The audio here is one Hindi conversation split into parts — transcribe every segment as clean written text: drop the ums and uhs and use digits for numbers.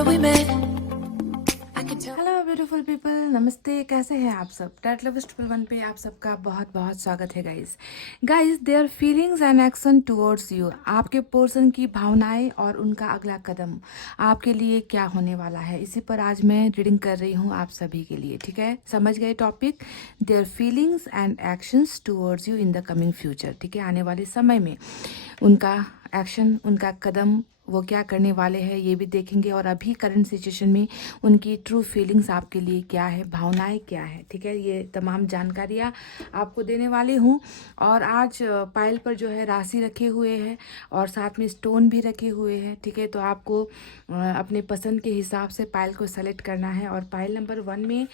where we met. I can tell. Hello beautiful people, नमस्ते। कैसे हैं आप सब? डैट लव ट्रिपल वन पे आप सबका बहुत बहुत स्वागत है guys their feelings and action towards you. आपके पर्सन की भावनाएं और उनका अगला कदम आपके लिए क्या होने वाला है, इसी पर आज मैं रीडिंग कर रही हूँ आप सभी के लिए। ठीक है, समझ गए topic? Their feelings and actions towards you in the coming future. ठीक है, आने वाले समय में उनका एक्शन, उनका कदम, वो क्या करने वाले हैं ये भी देखेंगे। और अभी करंट सिचुएशन में उनकी ट्रू फीलिंग्स आपके लिए क्या है, भावनाएं क्या है। ठीक है, ये तमाम जानकारियाँ आपको देने वाली हूँ। और आज पायल पर जो है राशि रखे हुए हैं और साथ में स्टोन भी रखे हुए हैं। ठीक है, तो आपको अपने पसंद के हिसाब से पायल को सेलेक्ट करना है। और पायल नंबर 1 में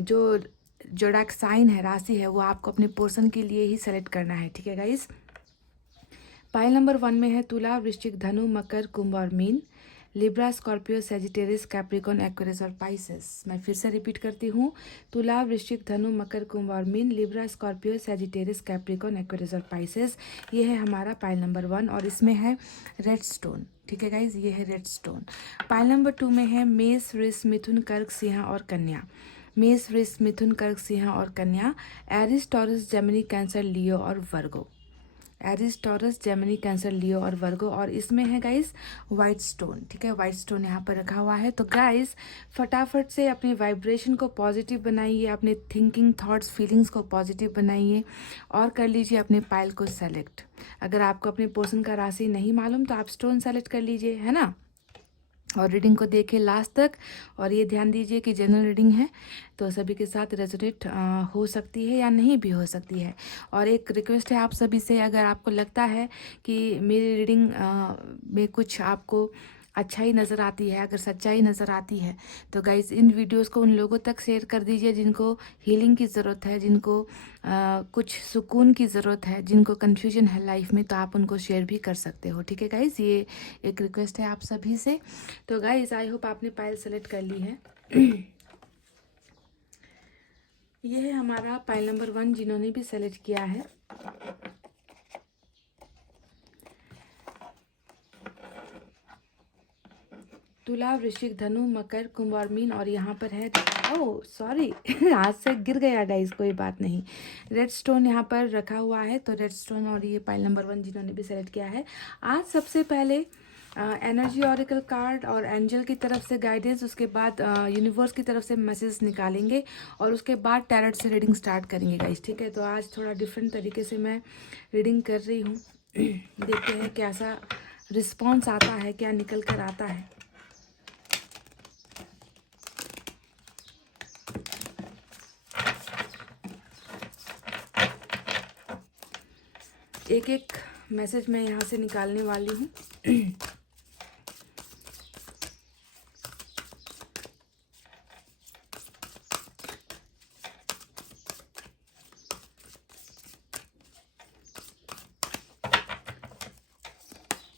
जो जोड़ाक साइन है, राशि है, वो आपको अपने पर्सन के लिए ही सेलेक्ट करना है। ठीक है गाइस, पायल नंबर 1 में है तुला, वृश्चिक, धनु, मकर, कुंभ और mean, Libra, Scorpio, Sagittarius, Capricorn, Aquarius और पाइसेस। मैं फिर से रिपीट करती हूँ, तुला, वृश्चिक, धनु, मकर, कुंभ और mean, Libra, Scorpio, Sagittarius, Capricorn, Aquarius और पाइसेस। ये है हमारा पायल नंबर 1 और इसमें है रेड स्टोन। ठीक है गाइज, ये है रेड स्टोन। पायल नंबर 2 में है मेष, वृष, मिथुन, कर्क, सिंह और कन्या। मेष, वृष, मिथुन, कर्क, सिंह और कन्या, एरिस, टॉरस, जेमिनी, कैंसर, लियो और वर्गो। एरिस, टॉरस, जेमिनी, कैंसर, लियो और वर्गो। और इसमें है गाइस वाइट स्टोन। ठीक है, वाइट स्टोन यहाँ पर रखा हुआ है। तो गाइस फटाफट से अपनी वाइब्रेशन को पॉजिटिव बनाइए, अपने थिंकिंग, थॉट्स, फीलिंग्स को पॉजिटिव बनाइए और कर लीजिए अपने पायल को सेलेक्ट। अगर आपको अपने पर्सन का राशि नहीं मालूम तो आप स्टोन सेलेक्ट कर लीजिए, है ना। और रीडिंग को देखिए लास्ट तक। और ये ध्यान दीजिए कि जनरल रीडिंग है तो सभी के साथ रेजोनेट हो सकती है या नहीं भी हो सकती है। और एक रिक्वेस्ट है आप सभी से, अगर आपको लगता है कि मेरी रीडिंग में कुछ आपको अच्छाई नज़र आती है, अगर सच्चाई नज़र आती है, तो गाइज इन वीडियोस को उन लोगों तक शेयर कर दीजिए जिनको हीलिंग की ज़रूरत है, जिनको कुछ सुकून की ज़रूरत है, जिनको कन्फ्यूजन है लाइफ में, तो आप उनको शेयर भी कर सकते हो। ठीक है गाइज, ये एक रिक्वेस्ट है आप सभी से। तो गाइज आई होप आपने पायल सेलेक्ट कर ली है। ये है हमारा पायल नंबर 1 जिन्होंने भी सेलेक्ट किया है। तुला, वृश्चिक, धनु, मकर, कुंभ और मीन। और यहाँ पर है, ओह सॉरी हाथ से गिर गया गाइस, कोई बात नहीं। रेड स्टोन यहाँ पर रखा हुआ है, तो रेड स्टोन। और ये पायल नंबर 1 जिन्होंने भी सेलेक्ट किया है। आज सबसे पहले एनर्जी ऑरिकल कार्ड और एंजल की तरफ से गाइडेंस, उसके बाद यूनिवर्स की तरफ से मैसेज निकालेंगे और उसके बाद टैरोट से रीडिंग स्टार्ट करेंगे गाइस। ठीक है, तो आज थोड़ा डिफरेंट तरीके से मैं रीडिंग कर रही हूँ। देखते हैं कैसा रिस्पॉन्स आता है, क्या निकल कर आता है। एक एक मैसेज मैं यहाँ से निकालने वाली हूँ।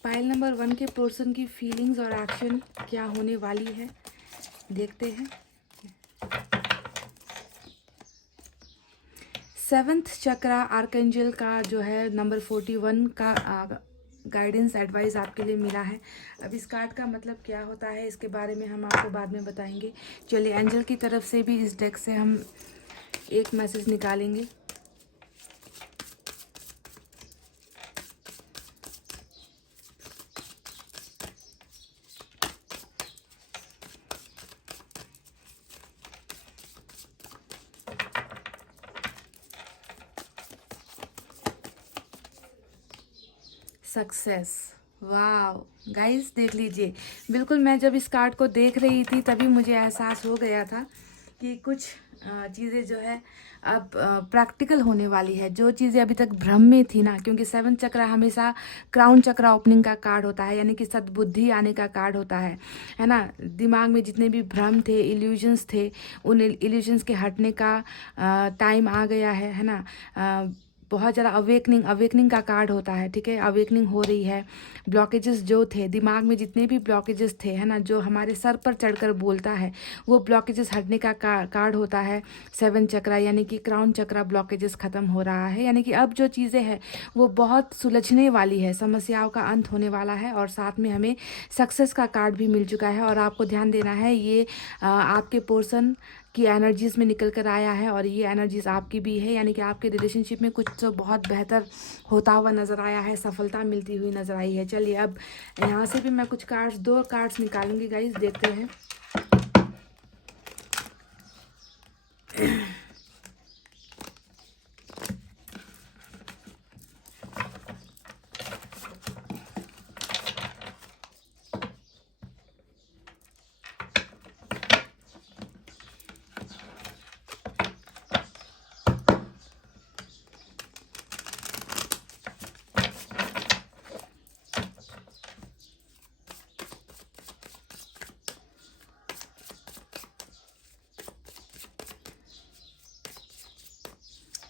पायल नंबर 1 के पर्सन की फीलिंग्स और एक्शन क्या होने वाली है, देखते हैं। 7th चक्रा आर्कएंजल का जो है नंबर 41 का गाइडेंस एडवाइस आपके लिए मिला है। अब इस कार्ड का मतलब क्या होता है इसके बारे में हम आपको बाद में बताएंगे। चलिए एंजल की तरफ से भी इस डेक से हम एक मैसेज निकालेंगे। सक्सेस, वाह गाइस देख लीजिए। बिल्कुल मैं जब इस कार्ड को देख रही थी तभी मुझे एहसास हो गया था कि कुछ चीज़ें जो है अब प्रैक्टिकल होने वाली है। जो चीज़ें अभी तक भ्रम में थी ना, क्योंकि 7th चक्र हमेशा क्राउन चक्र ओपनिंग का कार्ड होता है, यानी कि सद्बुद्धि आने का कार्ड होता है ना। दिमाग में जितने भी भ्रम थे, इल्यूजन्स थे, उन इल्यूजन्स के हटने का टाइम आ गया है ना। बहुत ज़्यादा अवेकनिंग का कार्ड होता है, ठीक है। अवेकनिंग हो रही है, ब्लॉकेजेस जो थे दिमाग में, जितने भी ब्लॉकेजेस थे, है ना, जो हमारे सर पर चढ़कर बोलता है, वो ब्लॉकेजेस हटने का कार्ड होता है। 7 चक्रा यानी कि क्राउन चक्रा ब्लॉकेजेस ख़त्म हो रहा है, यानी कि अब जो चीज़ें हैं वो बहुत सुलझने वाली है, समस्याओं का अंत होने वाला है। और साथ में हमें सक्सेस का कार्ड भी मिल चुका है। और आपको ध्यान देना है, ये आपके पोर्सन की एनर्जीज़ में निकल कर आया है और ये एनर्जीज़ आपकी भी है, यानी कि आपके रिलेशनशिप में कुछ तो बहुत बेहतर होता हुआ नज़र आया है, सफलता मिलती हुई नज़र आई है। चलिए अब यहाँ से भी मैं कुछ कार्ड्स, 2 कार्ड्स निकालूंगी गाइस, देखते हैं।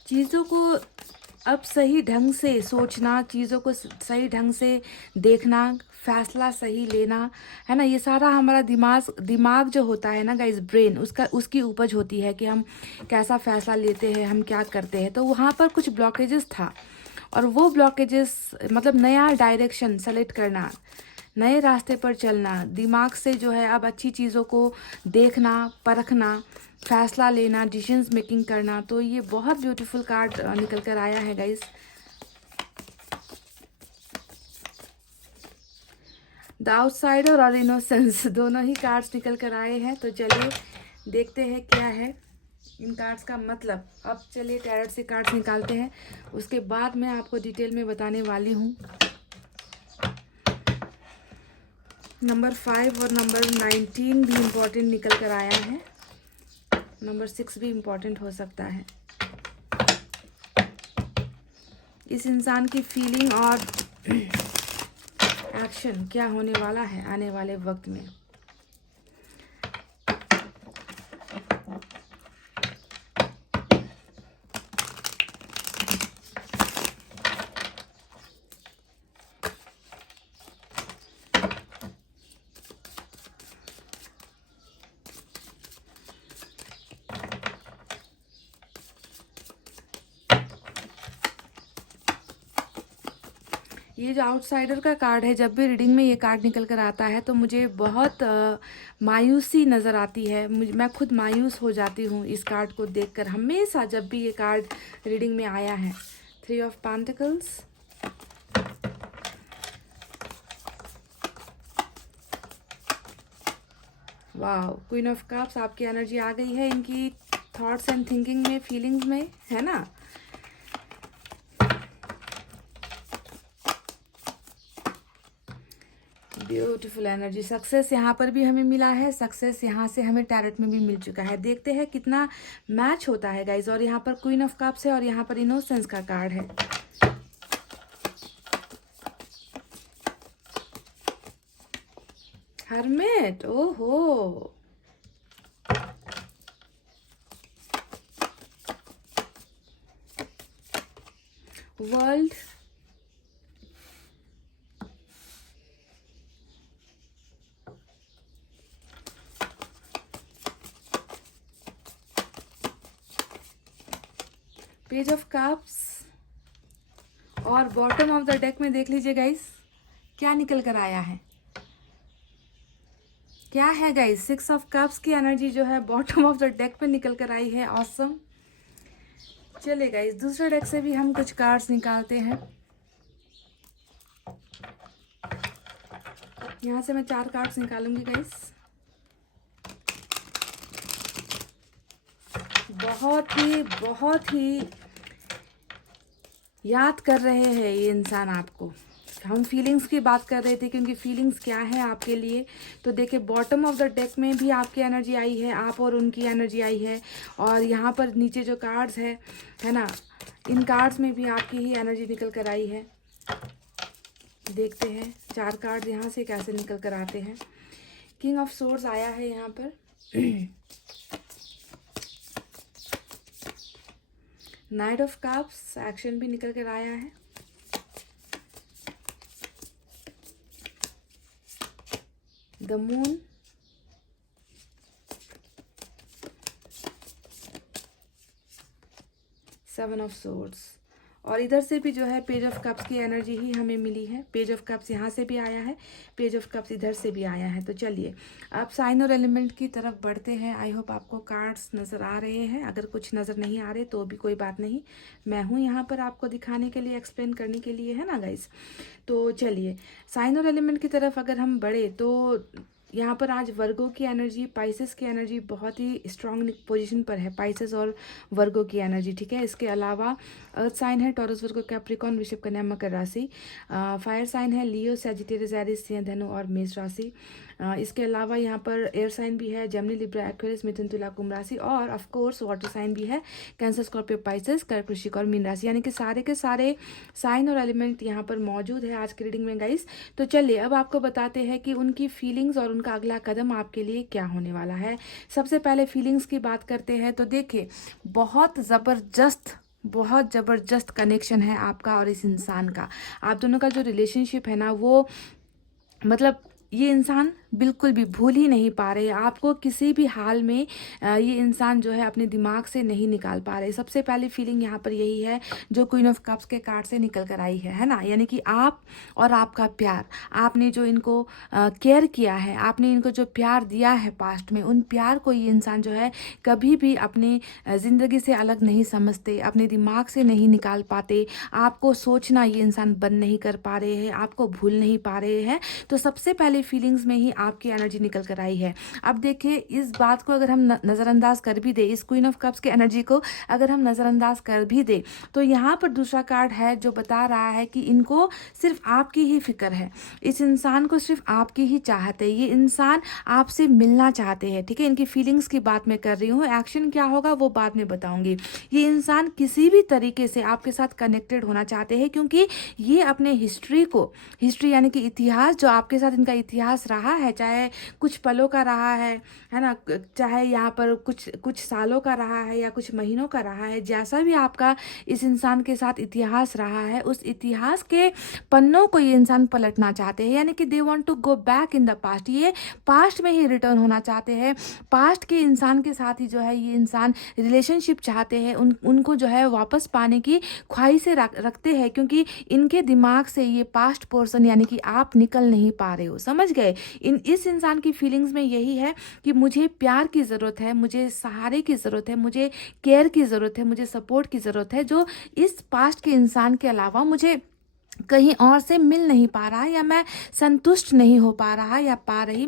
चीज़ों को अब सही ढंग से सोचना, चीज़ों को सही ढंग से देखना, फैसला सही लेना, है ना, ये सारा हमारा दिमाग जो होता है ना गाइस, ब्रेन, उसकी उपज होती है कि हम कैसा फैसला लेते हैं, हम क्या करते हैं। तो वहाँ पर कुछ ब्लॉकेजेस था और वो ब्लॉकेजेस मतलब नया डायरेक्शन सेलेक्ट करना, नए रास्ते पर चलना, दिमाग से जो है अब अच्छी चीज़ों को देखना, परखना, फैसला लेना, डिसीजंस मेकिंग करना। तो ये बहुत ब्यूटीफुल कार्ड निकल कर आया है गाइस। द आउटसाइडर और इनोसेंस दोनों ही कार्ड्स निकल कर आए हैं। तो चलिए देखते हैं क्या है इन कार्ड्स का मतलब। अब चलिए टैरोट से कार्ड्स निकालते हैं, उसके बाद मैं आपको डिटेल में बताने वाली हूँ। नंबर 5 और नंबर 19 भी इम्पोर्टेंट निकल कर आया है, नंबर 6 भी इम्पोर्टेंट हो सकता है। इस इंसान की फीलिंग और एक्शन क्या होने वाला है आने वाले वक्त में। ये जो आउटसाइडर का कार्ड है, जब भी रीडिंग में ये कार्ड निकल कर आता है तो मुझे बहुत मायूसी नज़र आती है। मैं खुद मायूस हो जाती हूँ इस कार्ड को देखकर, हमेशा जब भी ये कार्ड रीडिंग में आया है। 3 ऑफ पेंटिकल्स, वाह, क्वीन ऑफ कप्स, आपकी एनर्जी आ गई है इनकी थॉट्स एंड थिंकिंग में, फीलिंग्स में, है ना। ब्यूटीफुल एनर्जी, सक्सेस यहाँ पर भी हमें मिला है, सक्सेस यहाँ से हमें टैरोट में भी मिल चुका है। देखते हैं कितना मैच होता है गाइज। और यहाँ पर क्वीन ऑफ कप्स है और यहाँ पर इनोसेंस का कार्ड है। हर्मिट, ओहो, वर्ल्ड, पेज ऑफ कप्स, और बॉटम ऑफ द डेक में देख लीजिए गाइस क्या निकल कर आया है। क्या है गाइस, 6 ऑफ कप्स की एनर्जी जो है बॉटम ऑफ द डेक पे निकल कर आई है। ऑसम। चलिए गाइस दूसरे डेक से भी हम कुछ कार्ड्स निकालते हैं। यहाँ से मैं 4 कार्ड्स निकालूंगी गाइस। बहुत ही याद कर रहे हैं ये इंसान आपको। हम फीलिंग्स की बात कर रहे थे कि उनकी फीलिंग्स क्या है आपके लिए। तो देखिए बॉटम ऑफ द डेक में भी आपकी एनर्जी आई है, आप और उनकी एनर्जी आई है। और यहाँ पर नीचे जो कार्ड्स है ना, इन कार्ड्स में भी आपकी ही एनर्जी निकल कर आई है। देखते हैं 4 कार्ड यहाँ से कैसे निकल कर आते हैं। किंग ऑफ सोर्ड्स आया है यहाँ पर। नाइट ऑफ कप्स एक्शन भी निकल कर आया है। The moon, seven of swords, और इधर से भी जो है पेज ऑफ कप्स की एनर्जी ही हमें मिली है। पेज ऑफ कप्स यहाँ से भी आया है, पेज ऑफ कप्स इधर से भी आया है। तो चलिए अब साइन और एलिमेंट की तरफ बढ़ते हैं। आई होप आपको कार्ड्स नज़र आ रहे हैं। अगर कुछ नज़र नहीं आ रहे तो भी कोई बात नहीं, मैं हूँ यहाँ पर आपको दिखाने के लिए, एक्सप्लेन करने के लिए, है ना गाइस। तो चलिए साइन और एलिमेंट की तरफ अगर हम बढ़े तो यहाँ पर आज वर्गो की एनर्जी, पाइसेस की एनर्जी बहुत ही स्ट्रांग पोजीशन पर है, पाइसेस और वर्गो की एनर्जी, ठीक है। इसके अलावा अर्थ साइन है टॉरस, वर्गो, कैप्रिकॉर्न, वृषभ, कन्या, मकर राशि। फायर साइन है लियो, सैजिटेरियस, एरिस, सिंह, धनु और मेष राशि। इसके अलावा यहाँ पर एयर साइन भी है, जेमिनी, लिब्रा, एक्वेरियस, मिथुन, तुला, कुंभ राशि, और ऑफ कोर्स वाटर साइन भी है, कैंसर, स्कॉर्पियो, पाइसेस, कर्क, वृश्चिक और मीन राशि। यानी कि सारे के सारे साइन और एलिमेंट यहाँ पर मौजूद है आज की रीडिंग में गाइस। तो चलिए अब आपको बताते हैं कि उनकी फीलिंग्स और उनका अगला कदम आपके लिए क्या होने वाला है। सबसे पहले फीलिंग्स की बात करते हैं। तो देखिए बहुत ज़बरदस्त कनेक्शन है आपका और इस इंसान का। आप दोनों का जो रिलेशनशिप है ना, वो मतलब ये इंसान बिल्कुल भी भूल ही नहीं पा रहे। आपको किसी भी हाल में ये इंसान जो है अपने दिमाग से नहीं निकाल पा रहे। सबसे पहली फीलिंग यहाँ पर यही है जो क्वीन ऑफ कप्स के कार्ड से निकल कर आई है ना। यानी कि आप और आपका प्यार, आपने जो इनको केयर किया है, आपने इनको जो प्यार दिया है पास्ट में, उन प्यार को ये इंसान जो है कभी भी अपने ज़िंदगी से अलग नहीं समझते, अपने दिमाग से नहीं निकाल पाते। आपको सोचना ये इंसान बंद नहीं कर पा रहे हैं, आपको भूल नहीं पा रहे हैं। तो सबसे पहले फीलिंग्स में ही आपकी एनर्जी निकल कर आई है। अब देखिए इस बात को अगर हम नज़रअंदाज कर भी दे, इस क्वीन ऑफ कप्स की एनर्जी को अगर हम नज़रअंदाज कर भी दे, तो यहाँ पर दूसरा कार्ड है जो बता रहा है कि इनको सिर्फ आपकी ही फिक्र है, इस इंसान को सिर्फ आपकी ही चाहत है, ये इंसान आपसे मिलना चाहते हैं, ठीक है। इनकी फीलिंग्स की बात मैं कर रही हूँ, एक्शन क्या होगा वो बाद में बताऊंगी। ये इंसान किसी भी तरीके से आपके साथ कनेक्टेड होना चाहते हैं, क्योंकि ये अपने हिस्ट्री यानी कि इतिहास, जो आपके साथ इनका इतिहास रहा है, चाहे कुछ पलों का रहा है ना, चाहे यहाँ पर कुछ सालों का रहा है या कुछ महीनों का रहा है, जैसा भी आपका इस इंसान के साथ इतिहास रहा है, उस इतिहास के पन्नों को ये इंसान पलटना चाहते हैं। यानी कि they want to go back in the past, ये पास्ट में ही रिटर्न होना चाहते हैं। पास्ट के इंसान के साथ ही जो है ये इंसान रिलेशनशिप चाहते हैं, उनको जो है वापस पाने की ख्वाहिशें रखते हैं, क्योंकि इनके दिमाग से ये पास्ट पोर्शन यानी कि आप निकल नहीं पा रहे हो। समझ गए? इस इंसान की फीलिंग्स में यही है कि मुझे प्यार की ज़रूरत है, मुझे सहारे की ज़रूरत है, मुझे केयर की ज़रूरत है, मुझे सपोर्ट की ज़रूरत है, जो इस पास्ट के इंसान के अलावा मुझे कहीं और से मिल नहीं पा रहा, या मैं संतुष्ट नहीं हो पा रहा या पा रही,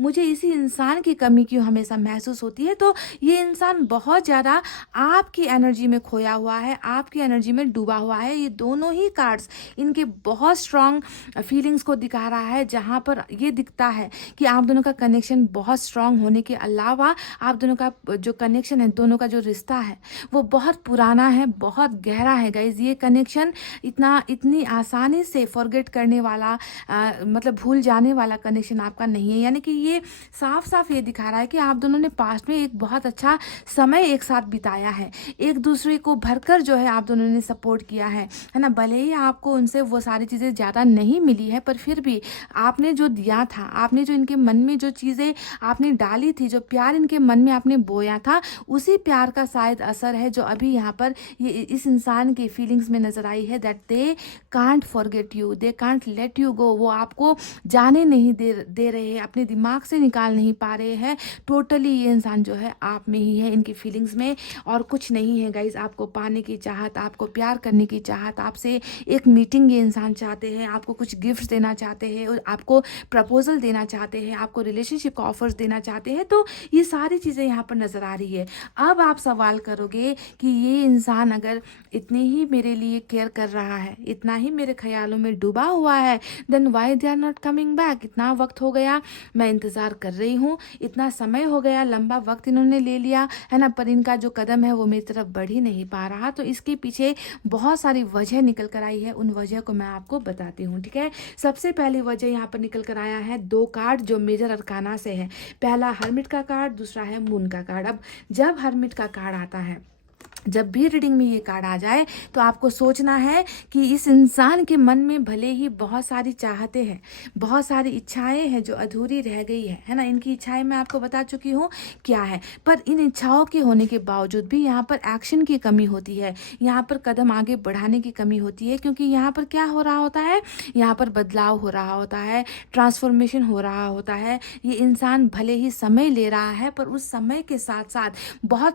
मुझे इसी इंसान की कमी क्यों हमेशा महसूस होती है। तो ये इंसान बहुत ज़्यादा आपकी एनर्जी में खोया हुआ है, आपकी एनर्जी में डूबा हुआ है। ये दोनों ही कार्ड्स इनके बहुत स्ट्रांग फीलिंग्स को दिखा रहा है, जहाँ पर ये दिखता है कि आप दोनों का कनेक्शन बहुत स्ट्रांग होने के अलावा आप दोनों का जो कनेक्शन है, दोनों का जो रिश्ता है वो बहुत पुराना है, बहुत गहरा है गाइज। ये कनेक्शन इतनी आसानी से फॉरगेट करने वाला मतलब भूल जाने वाला कनेक्शन आपका नहीं है। यानी कि ये साफ साफ ये दिखा रहा है कि आप दोनों ने पास्ट में एक बहुत अच्छा समय एक साथ बिताया है, एक दूसरे को भरकर जो है आप दोनों ने सपोर्ट किया है ना। भले ही आपको उनसे वो सारी चीज़ें ज़्यादा नहीं मिली है, पर फिर भी आपने जो दिया था, आपने जो इनके मन में जो चीज़ें आपने डाली थी, जो प्यार इनके मन में आपने बोया था, उसी प्यार का शायद असर है जो अभी यहाँ पर ये इस इंसान की फीलिंग्स में नज़र आई है। That they can't forget you, they can't let you go. वो आपको जाने नहीं दे रहे हैं, अपने दिमाग से निकाल नहीं पा रहे हैं। टोटली ये इंसान जो है आप में ही है, इनकी फीलिंग्स में, और कुछ नहीं है गाइज। आपको पाने की चाहत, आपको प्यार करने की चाहत, आपसे एक मीटिंग ये इंसान चाहते हैं, आपको कुछ गिफ्ट देना चाहते हैं, आपको प्रपोजल देना चाहते हैं, आपको रिलेशनशिप का ऑफर्स देना चाहते हैं। तो ये सारी चीज़ें यहाँ पर नज़र आ रही है। अब आप सवाल करोगे कि ये इंसान अगर इतनी ही मेरे लिए केयर कर रहा है, इतना ही मेरे ख्यालों में डूबा हुआ है, then why they are not coming back. इतना वक्त हो गया, मैं इंतज़ार कर रही हूँ, इतना समय हो गया, लंबा वक्त इन्होंने ले लिया है ना, पर इनका जो कदम है वो मेरी तरफ बढ़ ही नहीं पा रहा। तो इसके पीछे बहुत सारी वजह निकल कर आई है, उन वजह को मैं आपको बताती हूँ, ठीक है। सबसे पहली वजह यहाँ पर निकल कर आया है दो कार्ड जो मेजर अरकाना से है। पहला हर्मिट का कार्ड, दूसरा है मून का कार्ड। अब जब हर्मिट का कार्ड आता है जब भी रीडिंग में ये कार्ड आ जाए तो आपको सोचना है कि इस इंसान के मन में भले ही बहुत सारी चाहते हैं, बहुत सारी इच्छाएं हैं जो अधूरी रह गई है ना। इनकी इच्छाएं मैं आपको बता चुकी हूँ क्या है, पर इन इच्छाओं के होने के बावजूद भी यहाँ पर एक्शन की कमी होती है, यहाँ पर कदम आगे बढ़ाने की कमी होती है। क्योंकि यहाँ पर क्या हो रहा होता है, यहाँ पर बदलाव हो रहा होता है, ट्रांसफॉर्मेशन हो रहा होता है। ये इंसान भले ही समय ले रहा है, पर उस समय के साथ साथ बहुत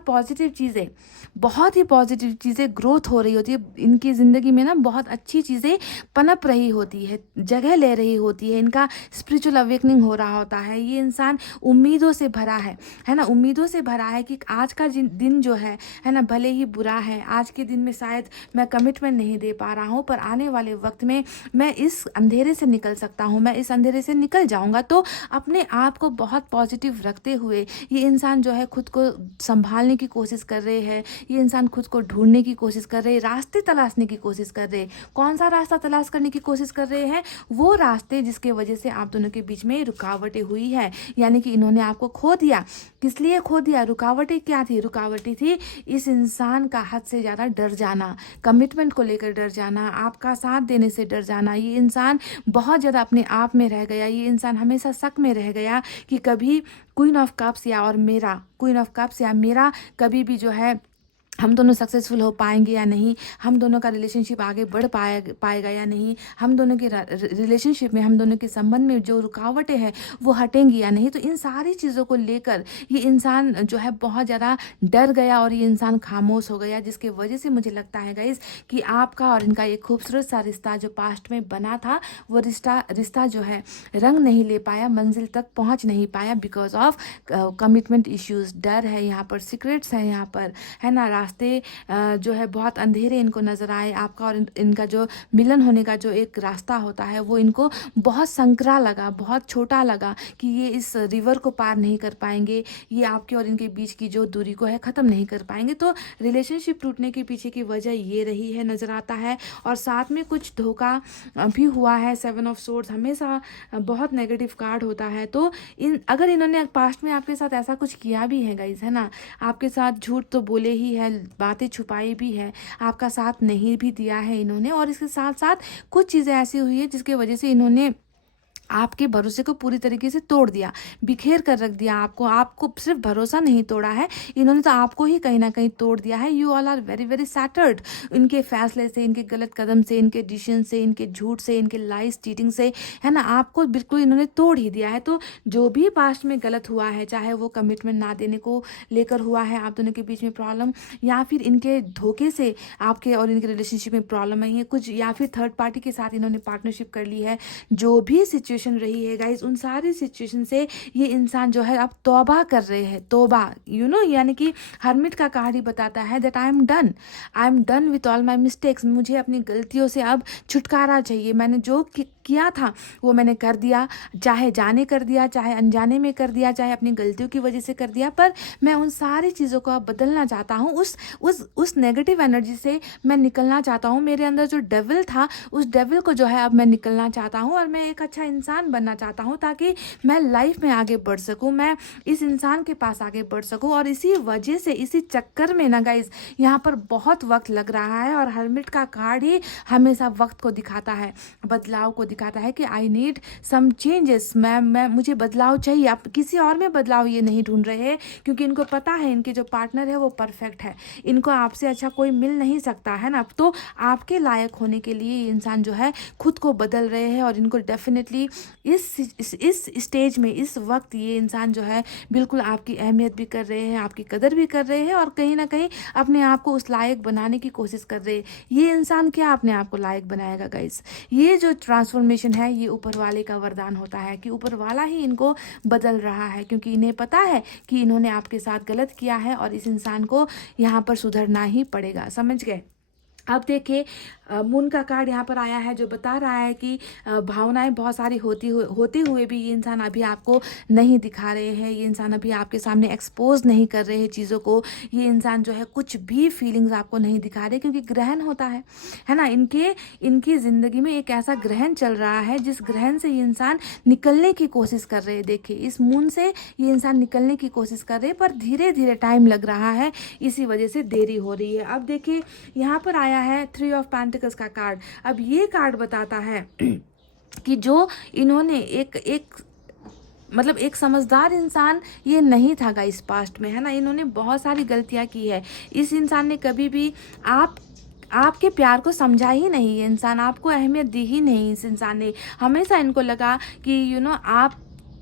ही पॉजिटिव चीज़ें ग्रोथ हो रही होती है इनकी ज़िंदगी में ना। बहुत अच्छी चीज़ें पनप रही होती है, जगह ले रही होती है, इनका स्पिरिचुअल अवेकनिंग हो रहा होता है। ये इंसान उम्मीदों से भरा है ना, उम्मीदों से भरा है कि आज का दिन जो है ना, भले ही बुरा है, आज के दिन में शायद मैं कमिटमेंट नहीं दे पा रहा हूँ, पर आने वाले वक्त में मैं इस अंधेरे से निकल सकता हूँ, मैं इस अंधेरे से निकल जाऊँगा। तो अपने आप को बहुत पॉजिटिव रखते हुए ये इंसान जो है खुद को संभालने की कोशिश कर रहे हैं, ये इंसान खुद को ढूंढने की कोशिश कर रहे हैं, रास्ते तलाशने की कोशिश कर रहे हैं। कौन सा रास्ता तलाश करने की कोशिश कर रहे हैं? वो रास्ते जिसके वजह से आप दोनों के बीच में रुकावटें हुई है, यानी कि इन्होंने आपको खो दिया। किस लिए खो दिया? रुकावटें क्या थी? रुकावटें थी इस इंसान का हद से ज़्यादा डर जाना, कमिटमेंट को लेकर डर जाना, आपका साथ देने से डर जाना। ये इंसान बहुत ज़्यादा अपने आप में रह गया, ये इंसान हमेशा शक में रह गया कि कभी क्वीन ऑफ कप्स या मेरा कभी भी जो है हम दोनों सक्सेसफुल हो पाएंगे या नहीं, हम दोनों का रिलेशनशिप आगे बढ़ पाएगा या नहीं, हम दोनों के रिलेशनशिप में, हम दोनों के संबंध में जो रुकावटें हैं वो हटेंगी या नहीं। तो इन सारी चीज़ों को लेकर ये इंसान जो है बहुत ज़्यादा डर गया और ये इंसान खामोश हो गया, जिसके वजह से मुझे लगता है गाइस कि आपका और इनका एक खूबसूरत सा रिश्ता जो पास्ट में बना था, वो रिश्ता जो है रंग नहीं ले पाया, मंजिल तक पहुँच नहीं पाया, बिकॉज ऑफ कमिटमेंट इश्यूज़। डर है यहाँ पर, सीक्रेट्स है यहाँ पर, है ना। रास्ते जो है बहुत अंधेरे इनको नज़र आए। आपका और इनका जो मिलन होने का जो एक रास्ता होता है वो इनको बहुत संकरा लगा, बहुत छोटा लगा कि ये इस रिवर को पार नहीं कर पाएंगे, ये आपके और इनके बीच की जो दूरी को है ख़त्म नहीं कर पाएंगे। तो रिलेशनशिप टूटने के पीछे की वजह ये रही है, नज़र आता है। और साथ में कुछ धोखा भी हुआ है। 7 ऑफ सोर्ड्स हमेशा बहुत नेगेटिव कार्ड होता है। तो अगर इन्होंने पास्ट में आपके साथ ऐसा कुछ किया भी है गाइज, है ना, आपके साथ झूठ तो बोले ही है, बातें छुपाई भी है, आपका साथ नहीं भी दिया है इन्होंने, और इसके साथ साथ कुछ चीज़ें ऐसी हुई है जिसके वजह से इन्होंने आपके भरोसे को पूरी तरीके से तोड़ दिया, बिखेर कर रख दिया। आपको सिर्फ भरोसा नहीं तोड़ा है इन्होंने, तो आपको ही कहीं ना कहीं तोड़ दिया है। You all are very very shattered इनके फैसले से, इनके गलत कदम से, इनके डिसीजन से, इनके झूठ से, इनके लाइस चीटिंग से, है ना। आपको बिल्कुल इन्होंने तोड़ ही दिया है। तो जो भी पास्ट में गलत हुआ है, चाहे वो कमिटमेंट ना देने को लेकर हुआ है, आप दोनों के बीच में प्रॉब्लम, या फिर इनके धोखे से आपके और इनके रिलेशनशिप में प्रॉब्लम आई है कुछ, या फिर थर्ड पार्टी के साथ इन्होंने पार्टनरशिप कर ली है, जो भी सिचुएशन रही है गाइस, उन सारी सिचुएशन से ये इंसान जो है अब तौबा कर रहे हैं। तौबा यानी कि हर्मिट का कार्ड ही बताता है that I am done with all my mistakes. मुझे अपनी गलतियों से अब छुटकारा चाहिए। मैंने जो किया था वो मैंने कर दिया, चाहे जाने कर दिया, चाहे अनजाने में कर दिया, चाहे अपनी गलतियों की वजह से कर दिया, पर मैं उन सारी चीज़ों को अब बदलना चाहता हूँ। उस नेगेटिव एनर्जी से मैं निकलना चाहता हूँ। मेरे अंदर जो डेविल था, उस डेविल को जो है अब मैं निकलना चाहता हूँ, और मैं एक अच्छा इंसान बनना चाहता हूँ, ताकि मैं लाइफ में आगे बढ़ सकूँ, मैं इस इंसान के पास आगे बढ़ सकूँ। और इसी वजह से, इसी चक्कर में ना गाइज, यहाँ पर बहुत वक्त लग रहा है। और हर्मिट का कार्ड ही हमेशा वक्त को दिखाता है, बदलाव को दिखाता है कि आई नीड सम चेंजेस। मुझे बदलाव चाहिए। आप किसी और में बदलाव ये नहीं ढूंढ रहे हैं, क्योंकि इनको पता है इनके जो पार्टनर है वो परफेक्ट है, इनको आपसे अच्छा कोई मिल नहीं सकता, है ना। तो आपके लायक होने के लिए ये इंसान जो है खुद को बदल रहे हैं, और इनको डेफिनेटली इस स्टेज में, इस वक्त ये इंसान जो है बिल्कुल आपकी अहमियत भी कर रहे हैं, आपकी कदर भी कर रहे हैं, और कहीं ना कहीं अपने आप को उस लायक बनाने की कोशिश कर रहे हैं। ये इंसान क्या अपने आप को लायक बनाएगा गाइस? ये जो ट्रांसफॉर्मेशन है ये ऊपर वाले का वरदान होता है, कि ऊपर वाला ही इनको बदल रहा है, क्योंकि इन्हें पता है कि इन्होंने आपके साथ गलत किया है और इस इंसान को यहाँ पर सुधरना ही पड़ेगा। समझ गए? अब देखिए मून का कार्ड यहाँ पर आया है जो बता रहा है कि भावनाएं बहुत सारी होते हुए भी ये इंसान अभी आपको नहीं दिखा रहे हैं, ये इंसान अभी आपके सामने एक्सपोज नहीं कर रहे हैं चीज़ों को, ये इंसान जो है कुछ भी फीलिंग्स आपको नहीं दिखा रहे, क्योंकि ग्रहण होता है ना। इनकी ज़िंदगी में एक ऐसा ग्रहण चल रहा है जिस ग्रहण से ये इंसान निकलने की कोशिश कर रहे हैं। देखिए इस मून से ये इंसान निकलने की कोशिश कर रहे हैं, पर धीरे धीरे टाइम लग रहा है, इसी वजह से देरी हो रही है। अब देखिए यहाँ पर आया है 3 ऑफ पेंटिकल्स का कार्ड। अब ये कार्ड बताता है कि जो इन्होंने एक समझदार इंसान ये नहीं था गाइस पास्ट में, है ना। इन्होंने बहुत सारी गलतियां की है। इस इंसान ने कभी भी आपके प्यार को समझा ही नहीं, ये इंसान आपको अहमियत दी ही नहीं। इस इंसान ने हमेशा इनको लगा कि आप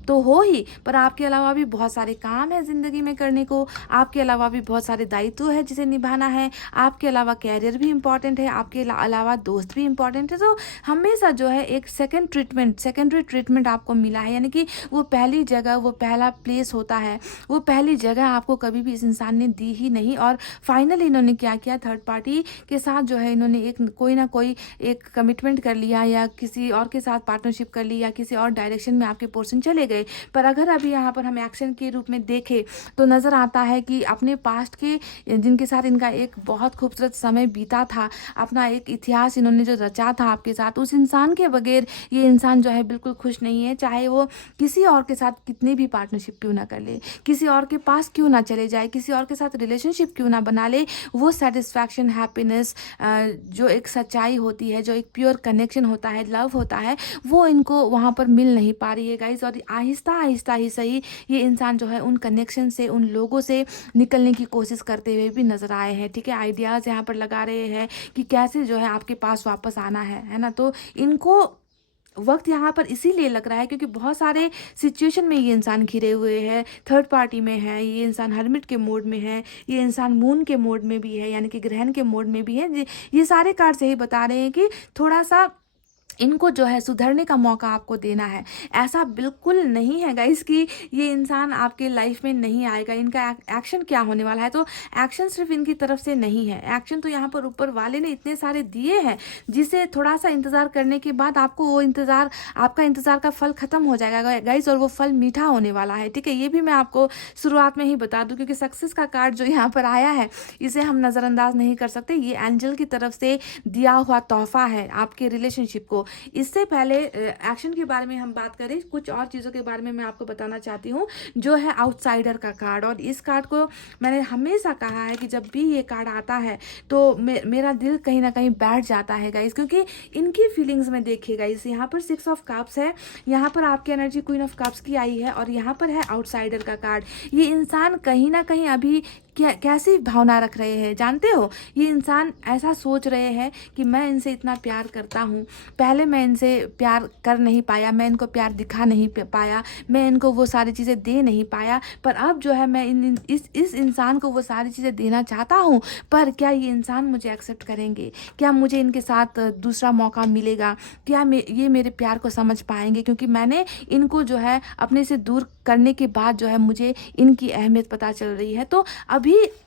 तो हो ही, पर आपके अलावा भी बहुत सारे काम है ज़िंदगी में करने को, आपके अलावा भी बहुत सारे दायित्व है जिसे निभाना है, आपके अलावा कैरियर भी इम्पॉर्टेंट है, आपके अलावा दोस्त भी इम्पॉर्टेंट है। तो हमेशा जो है एक सेकेंडरी ट्रीटमेंट आपको मिला है, यानी कि वो पहली जगह, वो पहला प्लेस होता है, वो पहली जगह आपको कभी भी इस इंसान ने दी ही नहीं। और फाइनली इन्होंने क्या किया, थर्ड पार्टी के साथ जो है इन्होंने कोई ना कोई एक कमिटमेंट कर लिया, या किसी और के साथ पार्टनरशिप कर ली, या किसी और डायरेक्शन में आपके पर्सन चले गए। पर अगर अभी यहाँ पर हम एक्शन के रूप में देखें तो नज़र आता है कि अपने पास्ट के जिनके साथ इनका एक बहुत खूबसूरत समय बीता था, अपना एक इतिहास इन्होंने जो रचा था आपके साथ, उस इंसान के बगैर ये इंसान जो है बिल्कुल खुश नहीं है। चाहे वो किसी और के साथ कितनी भी पार्टनरशिप क्यों ना कर ले, किसी और के पास क्यों ना चले जाए, किसी और के साथ रिलेशनशिप क्यों ना बना ले, वो सेटिस्फैक्शन, हैप्पीनेस, जो एक सच्चाई होती है, जो एक प्योर कनेक्शन होता है, लव होता है, वो इनको वहाँ पर मिल नहीं पा रही है गाइज। और आहिस्ता आहिस्ता ही सही ये इंसान जो है उन कनेक्शन से, उन लोगों से निकलने की कोशिश करते हुए भी नजर आए हैं। ठीक है, आइडियाज़ यहाँ पर लगा रहे हैं कि कैसे जो है आपके पास वापस आना है ना। तो इनको वक्त यहाँ पर इसीलिए लग रहा है क्योंकि बहुत सारे सिचुएशन में ये इंसान घिरे हुए हैं। थर्ड पार्टी में है, ये इंसान हर्मिट के मोड में है, ये इंसान मून के मोड में भी है, यानी कि ग्रहण के मोड में भी है। ये सारे कार्ड से ही बता रहे हैं कि थोड़ा सा इनको जो है सुधरने का मौका आपको देना है। ऐसा बिल्कुल नहीं है गाइस कि ये इंसान आपके लाइफ में नहीं आएगा। इनका एक्शन क्या होने वाला है, तो एक्शन सिर्फ इनकी तरफ से नहीं है, एक्शन तो यहाँ पर ऊपर वाले ने इतने सारे दिए हैं जिसे थोड़ा सा इंतज़ार करने के बाद आपको वो आपका इंतज़ार का फल खत्म हो जाएगा गाइस, और वो फल मीठा होने वाला है। ठीक है, ये भी मैं आपको शुरुआत में ही बता दूँ, क्योंकि सक्सेस का कार्ड जो यहाँ पर आया है इसे हम नज़रअंदाज नहीं कर सकते। ये एंजल की तरफ से दिया हुआ तोहफा है आपके रिलेशनशिप को। इससे पहले एक्शन के बारे में हम बात करें, कुछ और चीज़ों के बारे में मैं आपको बताना चाहती हूँ, जो है आउटसाइडर का कार्ड। और इस कार्ड को मैंने हमेशा कहा है कि जब भी ये कार्ड आता है तो मेरा दिल कहीं ना कहीं बैठ जाता है गाइस, क्योंकि इनकी फीलिंग्स में देखिए गाइस, यहाँ पर 6 ऑफ कप्स है, यहाँ पर आपकी एनर्जी क्वीन ऑफ कप्स की आई है, और यहाँ पर है आउटसाइडर का कार्ड। ये इंसान कहीं ना कहीं अभी कैसी भावना रख रहे हैं जानते हो, ये इंसान ऐसा सोच रहे हैं कि मैं इनसे इतना प्यार करता हूँ, पहले मैं इनसे प्यार कर नहीं पाया, मैं इनको प्यार दिखा नहीं पाया, मैं इनको वो सारी चीज़ें दे नहीं पाया, पर अब जो है मैं इस इंसान को वो सारी चीज़ें देना चाहता हूँ। पर क्या ये इंसान मुझे एक्सेप्ट करेंगे, क्या मुझे इनके साथ दूसरा मौका मिलेगा, क्या ये मेरे प्यार को समझ पाएंगे, क्योंकि मैंने इनको जो है अपने से दूर करने के बाद जो है मुझे इनकी अहमियत पता चल रही है। तो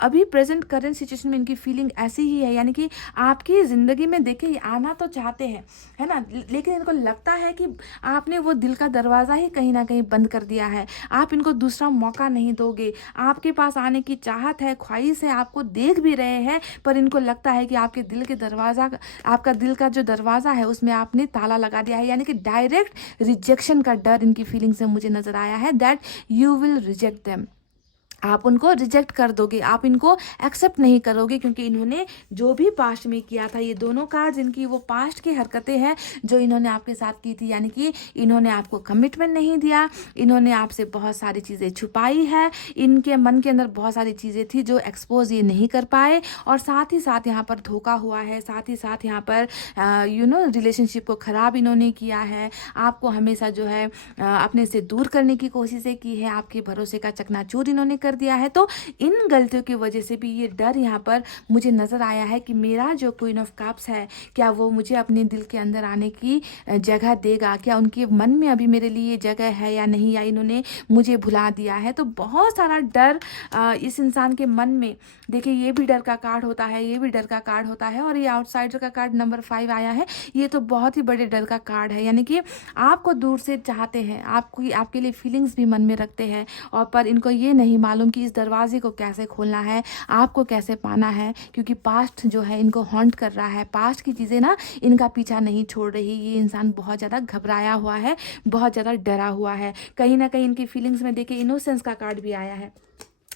अभी प्रेजेंट करंट सिचुएशन में इनकी फीलिंग ऐसी ही है, यानी कि आपकी ज़िंदगी में देखिए आना तो चाहते हैं, है ना, लेकिन इनको लगता है कि आपने वो दिल का दरवाज़ा ही कहीं ना कहीं बंद कर दिया है, आप इनको दूसरा मौका नहीं दोगे। आपके पास आने की चाहत है, ख्वाहिश है, आपको देख भी रहे हैं, पर इनको लगता है कि आपके दिल के दरवाज़ा, आपका दिल का जो दरवाज़ा है उसमें आपने ताला लगा दिया है, यानी कि डायरेक्ट रिजेक्शन का डर इनकी फीलिंग से मुझे नज़र आया है, that you will reject them. आप उनको रिजेक्ट कर दोगे, आप इनको एक्सेप्ट नहीं करोगे, क्योंकि इन्होंने जो भी पास्ट में किया था, ये दोनों कार्ड्स इनकी वो पास्ट की हरकतें हैं जो इन्होंने आपके साथ की थी, यानी कि इन्होंने आपको कमिटमेंट नहीं दिया, इन्होंने आपसे बहुत सारी चीज़ें छुपाई है, इनके मन के अंदर बहुत सारी चीज़ें थी जो एक्सपोज ये नहीं कर पाए, और साथ ही साथ यहाँ पर धोखा हुआ है, साथ ही साथ यहाँ पर रिलेशनशिप को ख़राब इन्होंने किया है, आपको हमेशा जो है अपने से दूर करने की कोशिशें की है, आपके भरोसे का चकनाचूर इन्होंने कर कर दिया है। तो इन गलतियों की वजह से भी ये डर यहाँ पर मुझे नज़र आया है कि मेरा जो क्वीन ऑफ कप्स है, क्या वो मुझे अपने दिल के अंदर आने की जगह देगा, क्या उनके मन में अभी मेरे लिए जगह है या नहीं, या इन्होंने मुझे भुला दिया है। तो बहुत सारा डर इस इंसान के मन में, देखिए ये भी डर का कार्ड होता है, ये भी डर का कार्ड होता है, और ये आउटसाइडर का कार्ड नंबर 5 आया है। ये तो बहुत ही बड़े डर का कार्ड है, यानी कि आपको दूर से चाहते हैं, आपके लिए फीलिंग्स भी मन में रखते हैं, और पर इनको ये नहीं मालूम कि इस दरवाजे को कैसे खोलना है, आपको कैसे पाना है, क्योंकि पास्ट जो है इनको हॉन्ट कर रहा है। पास्ट की चीज़ें ना इनका पीछा नहीं छोड़ रही। ये इंसान बहुत ज़्यादा घबराया हुआ है, बहुत ज़्यादा डरा हुआ है। कहीं ना कहीं इनकी फीलिंग्स में देखिए इनोसेंस का कार्ड भी आया है।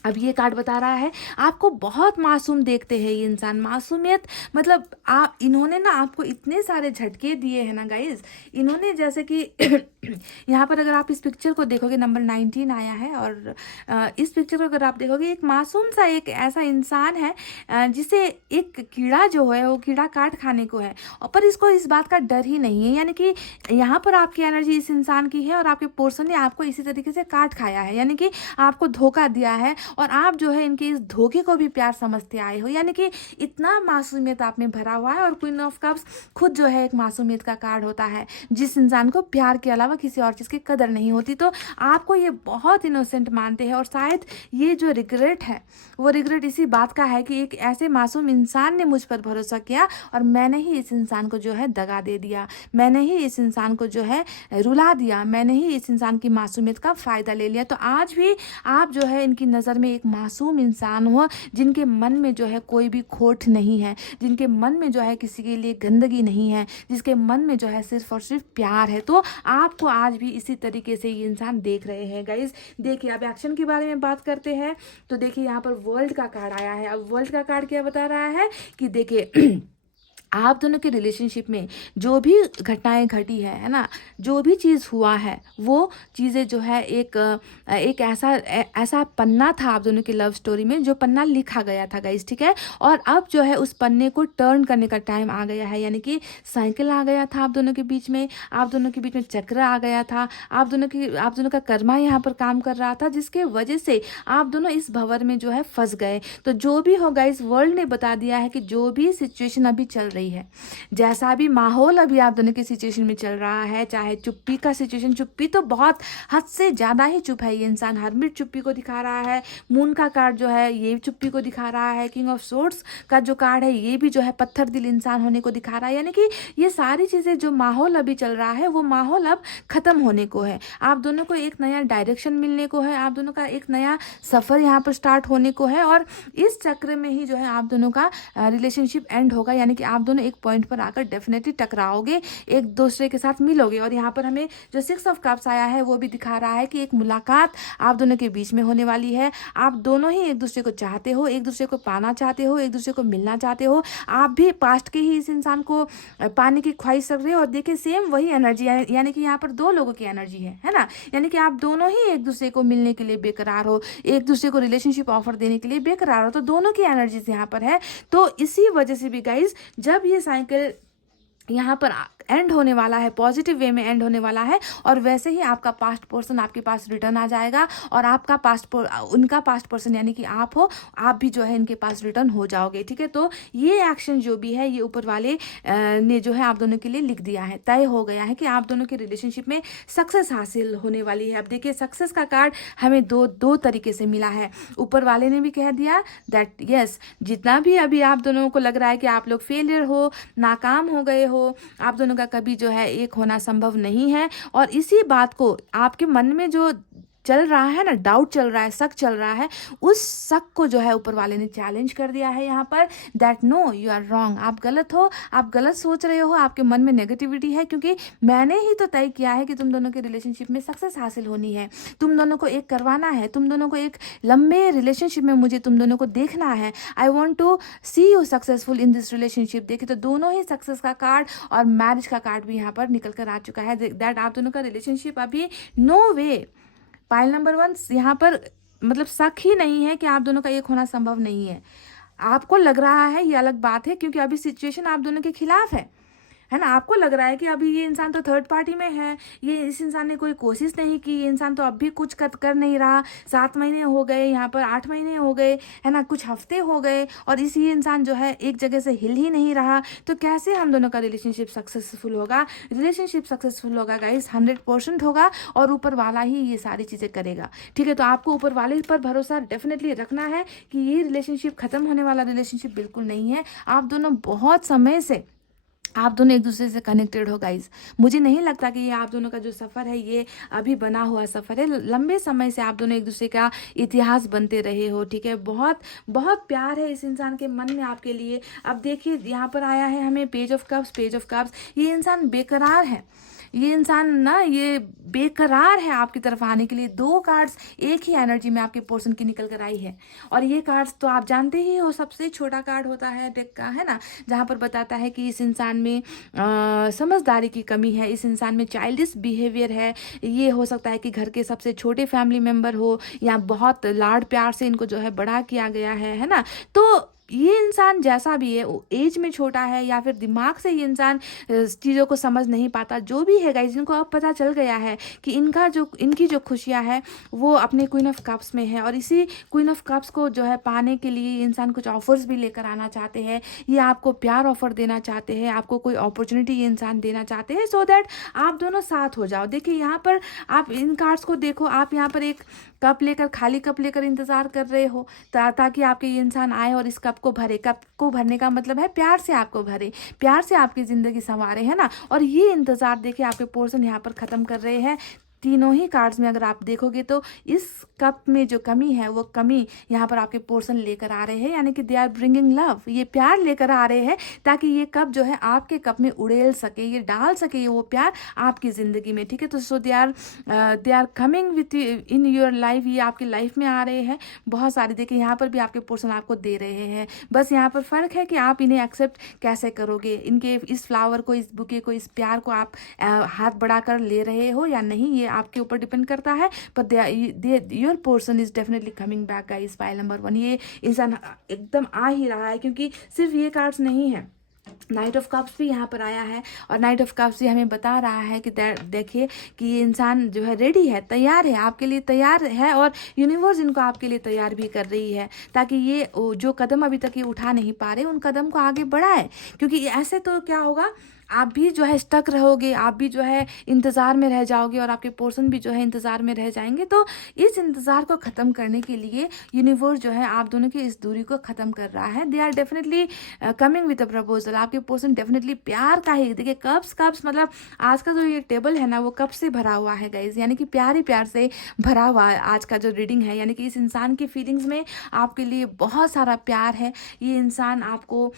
अब ये कार्ड बता रहा है आपको बहुत मासूम देखते हैं ये इंसान। मासूमियत मतलब इन्होंने ना आपको इतने सारे झटके दिए हैं ना गाइज, इन्होंने जैसे कि यहाँ पर अगर आप इस पिक्चर को देखोगे, नंबर 19 आया है, और इस पिक्चर को अगर आप देखोगे, एक मासूम सा एक ऐसा इंसान है जिसे एक कीड़ा जो है वो कीड़ा काट खाने को है, और पर इसको इस बात का डर ही नहीं है। यानी कि यहाँ पर आपकी एनर्जी इस इंसान की है, और आपके पर्सन ने आपको इसी तरीके से काट खाया है, यानी कि आपको धोखा दिया है, और आप जो है इनके इस धोखे को भी प्यार समझते आए हो। यानी कि इतना मासूमियत आप में भरा हुआ है, और क्वीन ऑफ कप्स खुद जो है एक मासूमियत का कार्ड होता है, जिस इंसान को प्यार के अलावा किसी और चीज़ की कदर नहीं होती। तो आपको ये बहुत इनोसेंट मानते हैं, और शायद ये जो रिग्रेट है वो रिग्रेट इसी बात का है कि एक ऐसे मासूम इंसान ने मुझ पर भरोसा किया, और मैंने ही इस इंसान को जो है दगा दे दिया, मैंने ही इस इंसान को जो है रुला दिया, मैंने ही इस इंसान की मासूमियत का फ़ायदा ले लिया। तो आज भी आप जो है इनकी नज़र में एक मासूम इंसान हो, जिनके मन में जो है कोई भी खोट नहीं है, जिनके मन में जो है किसी के लिए गंदगी नहीं है, जिसके मन में जो है सिर्फ और सिर्फ प्यार है। तो आपको आज भी इसी तरीके से ये इंसान देख रहे हैं गाइज। देखिए अब एक्शन के बारे में बात करते हैं, तो देखिए यहाँ पर वर्ल्ड का कार्ड आया है। अब वर्ल्ड का कार्ड क्या बता रहा है कि देखिए आप दोनों के रिलेशनशिप में जो भी घटनाएं घटी है ना, जो भी चीज़ हुआ है, वो चीज़ें जो है एक ऐसा पन्ना था आप दोनों की लव स्टोरी में, जो पन्ना लिखा गया था गाइस, ठीक है। और अब जो है उस पन्ने को टर्न करने का टाइम आ गया है, यानी कि साइकिल आ गया था आप दोनों के बीच में, आप दोनों के बीच में चक्र आ गया था, आप दोनों का कर्मा यहाँ पर काम कर रहा था, जिसके वजह से आप दोनों इस भंवर में जो है फंस गए। तो जो भी हो गाइस, वर्ल्ड ने बता दिया है कि जो भी सिचुएशन अभी चल रही है, जैसा भी माहौल अभी आप दोनों की सिचुएशन में चल रहा है, चाहे चुप्पी का सिचुएशन, चुप्पी तो बहुत हद से ज़्यादा ही चुप है ये इंसान, हरमिट चुप्पी को दिखा रहा है। मून का कार्ड जो है ये चुप्पी को दिखा रहा है। किंग ऑफ सोर्ड्स का जो कार्ड है ये भी जो है पत्थर दिल इंसान होने को दिखा रहा है। यानी कि ये सारी चीज़ें, जो माहौल अभी चल रहा है वो माहौल अब ख़त्म होने को है। आप दोनों को एक नया डायरेक्शन मिलने को है, आप दोनों का एक नया सफ़र यहाँ पर स्टार्ट होने को है, और इस चक्र में ही जो है आप दोनों का रिलेशनशिप एंड होगा। यानी कि आप दोनों एक पॉइंट पर आकर डेफिनेटली टकराओगे, एक दूसरे के साथ मिलोगे। और यहाँ पर हमें जो 6 ऑफ कप्स आया है वो भी दिखा रहा है कि एक मुलाकात आप दोनों के बीच में होने वाली है। आप दोनों ही एक दूसरे को चाहते हो, एक दूसरे को पाना चाहते हो, एक दूसरे को मिलना चाहते हो। आप भी पास्ट के ही इस इंसान को पाने की ख्वाहिश रख रहे हो, और देखिए सेम वही एनर्जी, यानी कि यहाँ पर दो लोगों की एनर्जी है ना। यानी कि आप दोनों ही एक दूसरे को मिलने के लिए बेकरार हो, एक दूसरे को रिलेशनशिप ऑफर देने के लिए बेकरार हो। तो दोनों की एनर्जीज यहाँ पर है। तो इसी वजह से भी गाइज, जब ये साइकिल यहाँ पर एंड होने वाला है, पॉजिटिव वे में एंड होने वाला है, और वैसे ही आपका पास्ट पर्सन आपके पास रिटर्न आ जाएगा, और आपका उनका पास्ट पर्सन यानी कि आप हो, आप भी जो है इनके पास रिटर्न हो जाओगे, ठीक है। तो ये एक्शन जो भी है ये ऊपर वाले ने जो है आप दोनों के लिए लिख दिया है, तय हो गया है कि आप दोनों के रिलेशनशिप में सक्सेस हासिल होने वाली है। अब देखिए सक्सेस का कार्ड हमें दो तरीके से मिला है। ऊपर वाले ने भी कह दिया दैट यस, जितना भी अभी आप दोनों को लग रहा है कि आप लोग फेलियर हो, नाकाम हो गए हो, आप दोनों का कभी जो है एक होना संभव नहीं है। और इसी बात को आपके मन में जो चल रहा है ना, डाउट चल रहा है, शक चल रहा है, उस शक को जो है ऊपर वाले ने चैलेंज कर दिया है यहाँ पर, that no you are wrong, आप गलत हो, आप गलत सोच रहे हो, आपके मन में नेगेटिविटी है, क्योंकि मैंने ही तो तय किया है कि तुम दोनों के रिलेशनशिप में सक्सेस हासिल होनी है, तुम दोनों को एक करवाना है, तुम दोनों को एक लंबे रिलेशनशिप में मुझे तुम दोनों को देखना है। I want to see you successful in this relationship. देखिए तो दोनों ही सक्सेस का कार्ड और मैरिज का कार्ड भी यहाँ पर निकल कर आ चुका है, दैट आप दोनों का रिलेशनशिप अभी नो वे, पाइल नंबर 1 यहाँ पर मतलब शक ही नहीं है कि आप दोनों का एक होना संभव नहीं है। आपको लग रहा है ये अलग बात है, क्योंकि अभी सिचुएशन आप दोनों के खिलाफ है, है ना। आपको लग रहा है कि अभी ये इंसान तो थर्ड पार्टी में है, ये इस इंसान ने कोई कोशिश नहीं की, ये इंसान तो अब भी कुछ कर नहीं रहा, 7 महीने हो गए, यहाँ पर 8 महीने हो गए, है ना, कुछ हफ्ते हो गए और इसी इंसान जो है एक जगह से हिल ही नहीं रहा। तो कैसे हम दोनों का रिलेशनशिप सक्सेसफुल होगा? रिलेशनशिप सक्सेसफुल होगा गाइस 100% होगा और ऊपर वाला ही ये सारी चीज़ें करेगा। ठीक है, तो आपको ऊपर वाले पर भरोसा डेफिनेटली रखना है कि ये रिलेशनशिप खत्म होने वाला रिलेशनशिप बिल्कुल नहीं है। आप दोनों बहुत समय से आप दोनों एक दूसरे से कनेक्टेड हो गाइज। मुझे नहीं लगता कि ये आप दोनों का जो सफ़र है ये अभी बना हुआ सफ़र है, लंबे समय से आप दोनों एक दूसरे का इतिहास बनते रहे हो। ठीक है, बहुत बहुत प्यार है इस इंसान के मन में आपके लिए। अब देखिए यहाँ पर आया है हमें page of cups. Page of cups, ये इंसान बेकरार है, ये इंसान ना ये बेकरार है आपकी तरफ आने के लिए। 2 कार्ड्स एक ही एनर्जी में आपके पोर्शन की निकल कर आई है और ये कार्ड्स तो आप जानते ही हो, सबसे छोटा कार्ड होता है डेक का, है ना, जहाँ पर बताता है कि इस इंसान में समझदारी की कमी है, इस इंसान में चाइल्डिश बिहेवियर है। ये हो सकता है कि घर के सबसे छोटे फैमिली मेम्बर हो या बहुत लाड प्यार से इनको जो है बड़ा किया गया है ना। तो ये इंसान जैसा भी है, एज में छोटा है या फिर दिमाग से ये इंसान चीज़ों को समझ नहीं पाता, जो भी है गाइस, जिनको अब पता चल गया है कि इनकी जो खुशियाँ है वो अपने क्वीन ऑफ कप्स में है और इसी क्वीन ऑफ कप्स को जो है पाने के लिए ये इंसान कुछ ऑफर्स भी लेकर आना चाहते हैं। ये आपको प्यार ऑफर देना चाहते हैं, आपको कोई अपॉर्चुनिटी ये इंसान देना चाहते हैं सो दैट आप दोनों साथ हो जाओ। देखिए यहाँ पर आप इन कार्ड्स को देखो, आप यहाँ पर एक कप लेकर, खाली कप लेकर इंतजार कर रहे हो ताकि आपके ये इंसान आए और इस कप को भरे। कप को भरने का मतलब है प्यार से आपको भरे, प्यार से आपकी ज़िंदगी संवारे, है ना। और ये इंतज़ार देखिए आपके पोर्शन यहाँ पर ख़त्म कर रहे हैं। तीनों ही कार्ड्स में अगर आप देखोगे तो इस कप में जो कमी है वो कमी यहाँ पर आपके पोर्शन लेकर आ रहे हैं, यानी कि दे आर ब्रिंगिंग लव, ये प्यार लेकर आ रहे हैं ताकि ये कप जो है आपके कप में उड़ेल सके, ये डाल सके ये वो प्यार आपकी ज़िंदगी में। ठीक है, तो so they are coming with in your life, ये आपकी लाइफ में आ रहे हैं बहुत सारी। देखिए यहाँ पर भी आपके पोर्शन आपको दे रहे हैं, बस यहाँ पर फ़र्क है कि आप इन्हें एक्सेप्ट कैसे करोगे। इनके इस फ्लावर को, इस बुके को, इस प्यार को आप हाथ बढ़ाकर ले रहे हो या नहीं, ये आपके ऊपर डिपेंड करता है। Per your person is definitely coming back guys. File number 1, ये इंसान एकदम आ ही रहा है क्योंकि सिर्फ ये कार्ड्स नहीं है, नाइट ऑफ कप्स भी यहाँ पर आया है और नाइट ऑफ कप्स भी हमें बता रहा है कि देखिए कि ये इंसान जो है रेडी है, तैयार है, आपके लिए तैयार है और यूनिवर्स इनको आपके लिए तैयार भी कर रही है ताकि ये जो कदम अभी तक ये उठा नहीं पा रहे उन कदम को आगे बढ़ाए। क्योंकि ऐसे तो क्या होगा, आप भी जो है स्टक रहोगे, आप भी जो है इंतज़ार में रह जाओगे और आपके पोर्शन भी जो है इंतज़ार में रह जाएंगे। तो इस इंतज़ार को ख़त्म करने के लिए यूनिवर्स जो है आप दोनों की इस दूरी को ख़त्म कर रहा है। They are definitely coming with a proposal. आपके पोर्शन डेफिनेटली प्यार का ही, देखिए कप्स मतलब आज का जो ये टेबल है ना वो कप से भरा हुआ है गाइज, यानी कि प्यार ही प्यार से भरा हुआ है आज का जो रीडिंग है। यानी कि इस इंसान की फीलिंग्स में आपके लिए बहुत सारा प्यार है। ये इंसान आपको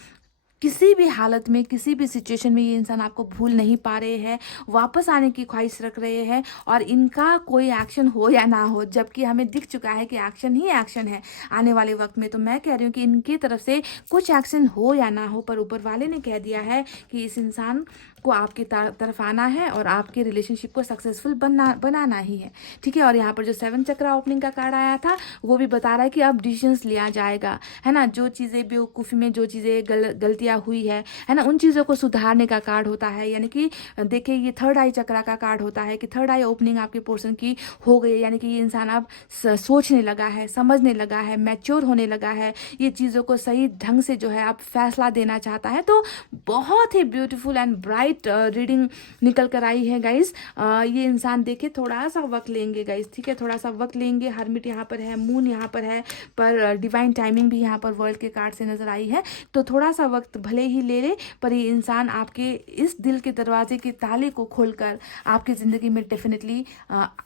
किसी भी हालत में, किसी भी सिचुएशन में ये इंसान आपको भूल नहीं पा रहे हैं, वापस आने की ख्वाहिश रख रहे हैं और इनका कोई एक्शन हो या ना हो, जबकि हमें दिख चुका है कि एक्शन ही एक्शन है आने वाले वक्त में। तो मैं कह रही हूँ कि इनकी तरफ से कुछ एक्शन हो या ना हो, पर ऊपर वाले ने कह दिया है कि इस इंसान को आपकी तरफ आना है और आपके रिलेशनशिप को सक्सेसफुल बनाना ही है। ठीक है, और यहाँ पर जो 7 चक्रा ओपनिंग का कार्ड आया था वो भी बता रहा है कि अब डिसीजंस लिया जाएगा, है ना। जो चीज़ें बेवकूफ़ी में जो चीज़ें गलतियाँ हुई है ना, उन चीज़ों को सुधारने का कार्ड होता है। यानी कि देखिए ये थर्ड आई चक्रा का कार्ड होता है कि थर्ड आई ओपनिंग आपके पोर्शन की हो गई है, यानी कि ये इंसान अब सोचने लगा है, समझने लगा है, मैच्योर होने लगा है, ये चीज़ों को सही ढंग से जो है आप फैसला देना चाहता है। तो बहुत ही ब्यूटीफुल एंड ब्राइट रीडिंग निकल कर आई है गाइज। ये इंसान देखिए थोड़ा सा वक्त लेंगे गाइज, ठीक है, थोड़ा सा वक्त लेंगे। हरमिट यहाँ पर है, मून यहाँ पर है, पर डिवाइन टाइमिंग भी यहाँ पर वर्ल्ड के कार्ड से नजर आई है। तो थोड़ा सा वक्त भले ही ले ले, पर ये इंसान आपके इस दिल के दरवाजे के ताले को खोलकर आपकी ज़िंदगी में डेफिनेटली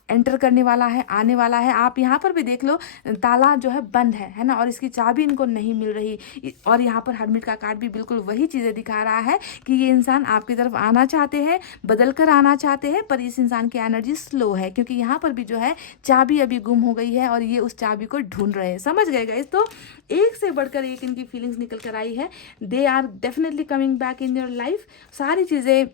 एंटर करने वाला है, आने वाला है। आप यहाँ पर भी देख लो ताला जो है बंद है ना, और इसकी चाबी इनको नहीं मिल रही। और यहाँ पर हरमिट का कार्ड भी बिल्कुल वही चीज़ें दिखा रहा है कि ये इंसान आपकी तरफ आना चाहते हैं, बदल कर आना चाहते हैं, पर इस इंसान की एनर्जी स्लो है क्योंकि यहाँ पर भी जो है चाबी अभी गुम हो गई है और ये उस चाबी को ढूंढ रहे हैं। समझ गए गाइस? तो एक से बढ़कर एक इनकी फीलिंग्स निकल कर आई है। They are definitely coming back in your life. सारी चीज़ें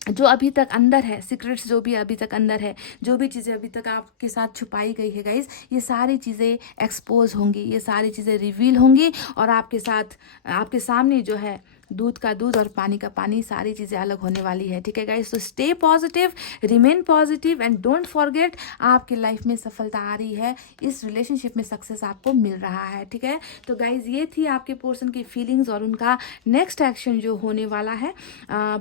जो अभी तक अंदर है, सीक्रेट्स जो भी अभी तक अंदर है, जो भी चीज़ें अभी तक आपके साथ छुपाई गई है गाइस, ये सारी चीज़ें एक्सपोज होंगी, ये सारी चीज़ें रिवील होंगी और आपके साथ, आपके सामने जो है दूध का दूध और पानी का पानी, सारी चीज़ें अलग होने वाली है। ठीक है गाइस, तो stay positive, remain positive and don't forget, आपकी लाइफ में सफलता आ रही है, इस रिलेशनशिप में सक्सेस आपको मिल रहा है। ठीक है, तो गाइज ये थी आपके पर्सन की फीलिंग्स और उनका नेक्स्ट एक्शन जो होने वाला है।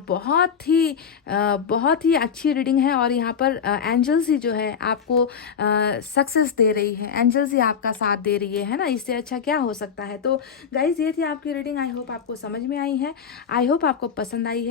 बहुत ही अच्छी रीडिंग है और यहाँ पर एंजल्स ही जो है आपको सक्सेस दे रही है, एंजल्स ही आपका साथ दे रही है ना, इससे अच्छा क्या हो सकता है। तो गाइज ये थी आपकी रीडिंग, आई होप आपको समझ में आई है, आई होप आपको पसंद आई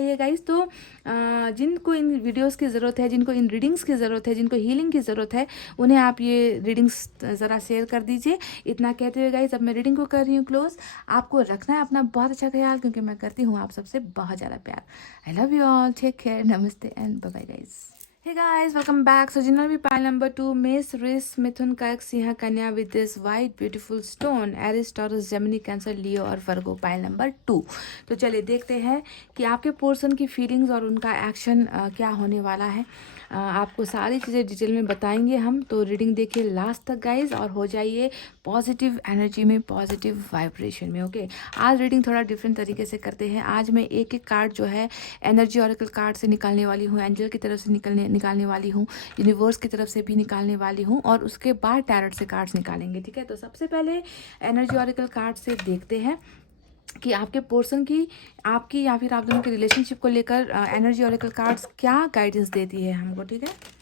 है गाइज। तो जिनको इन वीडियोस की ज़रूरत है, जिनको इन रीडिंग्स की ज़रूरत है, जिनको हीलिंग की ज़रूरत है, उन्हें आप ये रीडिंग्स ज़रा शेयर कर दीजिए। इतना कहते हुए गाइज अब मैं रीडिंग को कर रही हूँ क्लोज। आपको रखना है अपना बहुत अच्छा ख्याल, क्योंकि मैं करती हूँ आप सबसे बहुत ज़्यादा प्यार। I love you all, take care, नमस्ते and bye bye guys. Hey guys, welcome back. So generally pile number 2, Mace, Risk, Mithun, Kayak, Siha, Kanya with this white beautiful stone, Aries, Taurus, Gemini, Cancer, Leo और Virgo pile number 2। तो चलिए देखते हैं कि आपके पर्सन की फीलिंग्स और उनका एक्शन क्या होने वाला है। आपको सारी चीज़ें डिटेल में बताएंगे हम, तो रीडिंग देखिए लास्ट तक गाइज और हो जाइए पॉजिटिव एनर्जी में, पॉजिटिव वाइब्रेशन में। ओके, आज रीडिंग थोड़ा डिफरेंट तरीके से करते हैं। आज मैं एक एक कार्ड जो है एनर्जी ऑरेकल कार्ड से निकालने वाली हूँ, एंजल की तरफ से निकालने वाली हूँ, यूनिवर्स की तरफ से भी निकालने वाली हूँ और उसके बाद टैरोट से कार्ड्स निकालेंगे। ठीक है, तो सबसे पहले एनर्जी ऑरेकल कार्ड से देखते हैं कि आपके पर्सन की, आपकी या फिर आप दोनों के रिलेशनशिप को लेकर एनर्जी ऑरेकल कार्ड्स क्या गाइडेंस देती है हमको। ठीक है,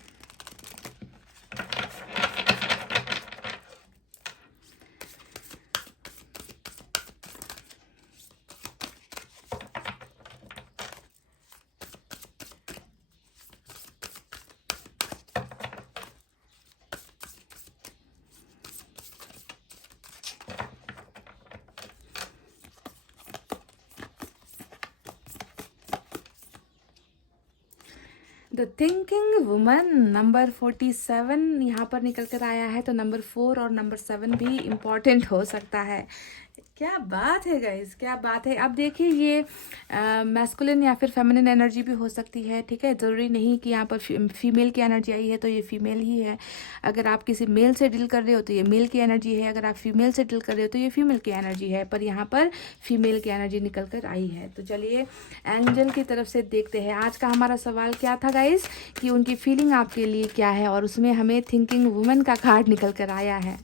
द थिंकिंग वुमन नंबर 47 यहाँ पर निकल कर आया है। तो नंबर 4 और नंबर 7 भी इम्पॉर्टेंट हो सकता है। क्या बात है गाइस, क्या बात है। अब देखिए ये मैस्कुलिन या फिर फेमिनिन एनर्जी भी हो सकती है। ठीक है, ज़रूरी नहीं कि यहाँ पर फीमेल की एनर्जी आई है तो ये फीमेल ही है। अगर आप किसी मेल से डील कर रहे हो तो ये मेल की एनर्जी है, अगर आप फीमेल से डील कर रहे हो तो ये फीमेल की एनर्जी है, पर यहाँ पर फीमेल की एनर्जी निकल कर आई है। तो चलिए एंजल की तरफ से देखते हैं आज का हमारा सवाल क्या था गाइस, कि उनकी फीलिंग आपके लिए क्या है, और उसमें हमें थिंकिंग वुमन का कार्ड निकल कर आया है।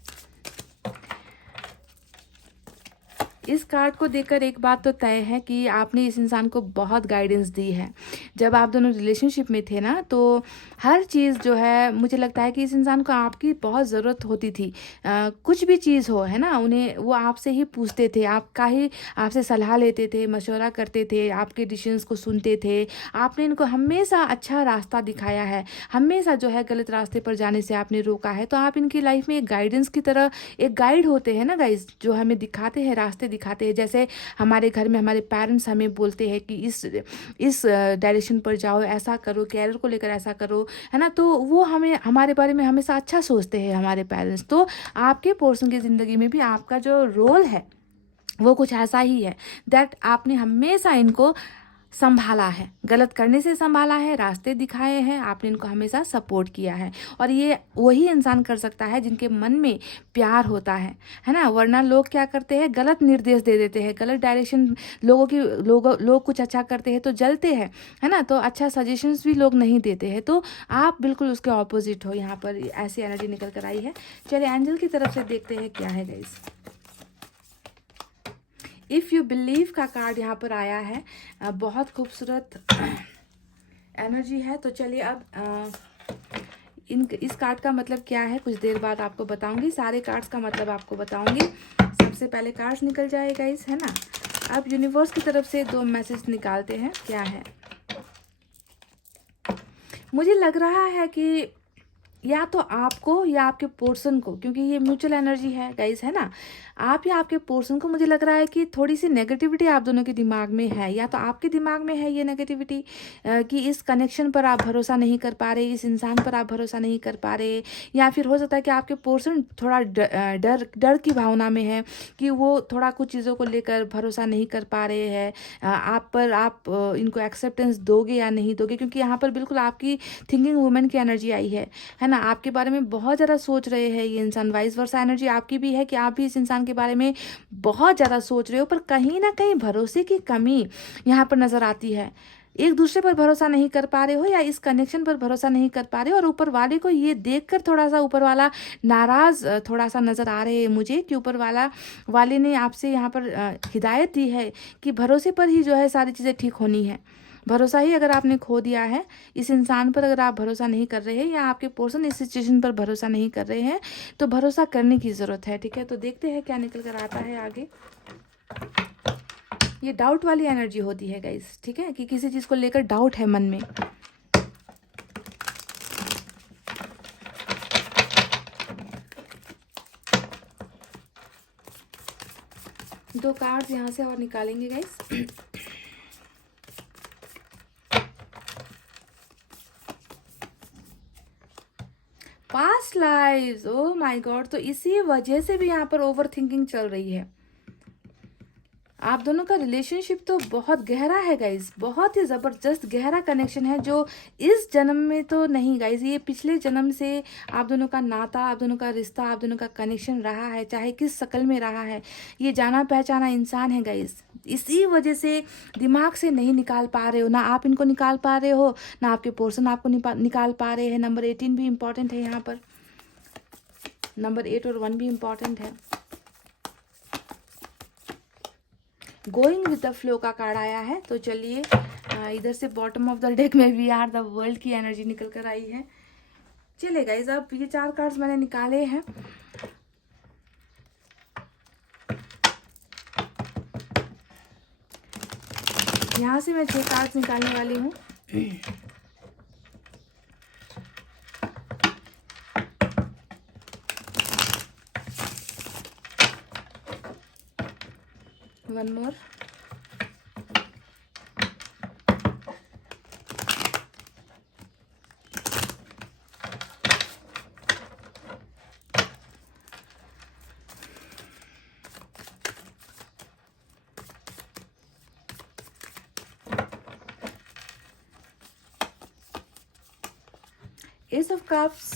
इस कार्ड को देखकर एक बात तो तय है कि आपने इस इंसान को बहुत गाइडेंस दी है। जब आप दोनों रिलेशनशिप में थे ना, तो हर चीज़ जो है मुझे लगता है कि इस इंसान को आपकी बहुत ज़रूरत होती थी। कुछ भी चीज़ हो है ना, उन्हें वो आपसे ही पूछते थे, आपसे सलाह लेते थे, मशवरा करते थे, आपके डिसीजंस को सुनते थे। आपने इनको हमेशा अच्छा रास्ता दिखाया है, हमेशा जो है गलत रास्ते पर जाने से आपने रोका है। तो आप इनकी लाइफ में एक गाइडेंस की तरह एक गाइड होते हैं ना गाइज, जो हमें दिखाते हैं, रास्ते दिखाते हैं। जैसे हमारे घर में हमारे पेरेंट्स हमें बोलते हैं कि इस डायरेक्शन पर जाओ, ऐसा करो, कैरियर को लेकर ऐसा करो, है ना। तो वो हमें हमारे बारे में हमेशा अच्छा सोचते हैं हमारे पेरेंट्स। तो आपके पर्सन की ज़िंदगी में भी आपका जो रोल है वो कुछ ऐसा ही है, दैट आपने हमेशा इनको संभाला है, गलत करने से संभाला है, रास्ते दिखाए हैं, आपने इनको हमेशा सपोर्ट किया है। और ये वही इंसान कर सकता है जिनके मन में प्यार होता है ना। वरना लोग क्या करते हैं, गलत निर्देश दे देते हैं, गलत डायरेक्शन, लोग कुछ अच्छा करते हैं तो जलते हैं, है ना। तो अच्छा सजेशंस भी लोग नहीं देते हैं। तो आप बिल्कुल उसके ऑपोजिट हो, यहाँ पर ऐसी एनर्जी निकल कर आई है। चलिए एंजल की तरफ से देखते हैं क्या है गाइस। इफ़ यू बिलीव का कार्ड यहाँ पर आया है, बहुत खूबसूरत एनर्जी है। तो चलिए अब इस कार्ड का मतलब क्या है कुछ देर बाद आपको बताऊंगी, सारे कार्ड्स का मतलब आपको बताऊंगी। सबसे पहले कार्ड्स निकल जाए गाइस, है ना। अब यूनिवर्स की तरफ से 2 मैसेज निकालते हैं, क्या है। मुझे लग रहा है कि या तो आपको या आपके पर्सन को, क्योंकि ये म्यूचुअल एनर्जी है गाइस, है ना। आप या आपके पर्सन को मुझे लग रहा है कि थोड़ी सी नेगेटिविटी आप दोनों के दिमाग में है, या तो आपके दिमाग में है ये नेगेटिविटी कि इस कनेक्शन पर आप भरोसा नहीं कर पा रहे, इस इंसान पर आप भरोसा नहीं कर पा रहे। या फिर हो सकता है कि आपके पर्सन थोड़ा डर की भावना में है कि वो थोड़ा कुछ चीज़ों को लेकर भरोसा नहीं कर पा रहे हैं आप इनको एक्सेप्टेंस दोगे या नहीं दोगे, क्योंकि यहाँ पर बिल्कुल आपकी थिंकिंग वुमेन की एनर्जी आई है ना। आपके बारे में बहुत ज़्यादा सोच रहे हैं ये इंसान। वाइस वर्सा एनर्जी आपकी भी है कि आप भी इस इंसान इंसान के बारे में बहुत ज़्यादा सोच रहे हो, पर कहीं ना कहीं भरोसे की कमी यहाँ पर नज़र आती है। एक दूसरे पर भरोसा नहीं कर पा रहे हो या इस कनेक्शन पर भरोसा नहीं कर पा रहे हो, और ऊपर वाले को ये देखकर थोड़ा सा ऊपर वाला नाराज़ थोड़ा सा नज़र आ रहे हैं मुझे, कि ऊपर वाले ने आपसे यहाँ पर हिदायत दी है कि भरोसे पर ही जो है सारी चीज़ें ठीक होनी है। भरोसा ही अगर आपने खो दिया है, इस इंसान पर अगर आप भरोसा नहीं कर रहे हैं या आपके पर्सन इस सिचुएशन पर भरोसा नहीं कर रहे हैं, तो भरोसा करने की ज़रूरत है। ठीक है, तो देखते हैं क्या निकल कर आता है आगे। ये डाउट वाली एनर्जी होती है गाइस, ठीक है, कि किसी चीज़ को लेकर डाउट है मन में। दो कार्ड्स यहाँ से और निकालेंगे guys. Past lives, oh my God, तो इसी वजह से भी यहाँ पर ओवर थिंकिंग चल रही है। आप दोनों का रिलेशनशिप तो बहुत गहरा है गाइज, बहुत ही ज़बरदस्त गहरा कनेक्शन है, जो इस जन्म में तो नहीं गाइज, ये पिछले जन्म से आप दोनों का नाता, आप दोनों का रिश्ता, आप दोनों का कनेक्शन रहा है, चाहे किस शक्ल में रहा है। ये जाना पहचाना इंसान है गाइज, इसी वजह से दिमाग से नहीं निकाल पा रहे हो, ना आप इनको निकाल पा रहे हो, ना आपके पर्सन आपको निकाल पा रहे हैं। नंबर 18 भी इम्पॉर्टेंट है यहाँ पर, नंबर 8 और 1 भी इम्पॉर्टेंट है। गोइंग विद द फ्लो का कार्ड आया है, तो चलिए इधर से बॉटम ऑफ द डेक में वी आर द वर्ल्ड की एनर्जी निकल कर आई है। चलिए गाइज, अब ये 4 कार्ड्स मैंने निकाले हैं। यहाँ से मैं 6 कार्ड्स निकालने वाली हूँ। One more, S of cups,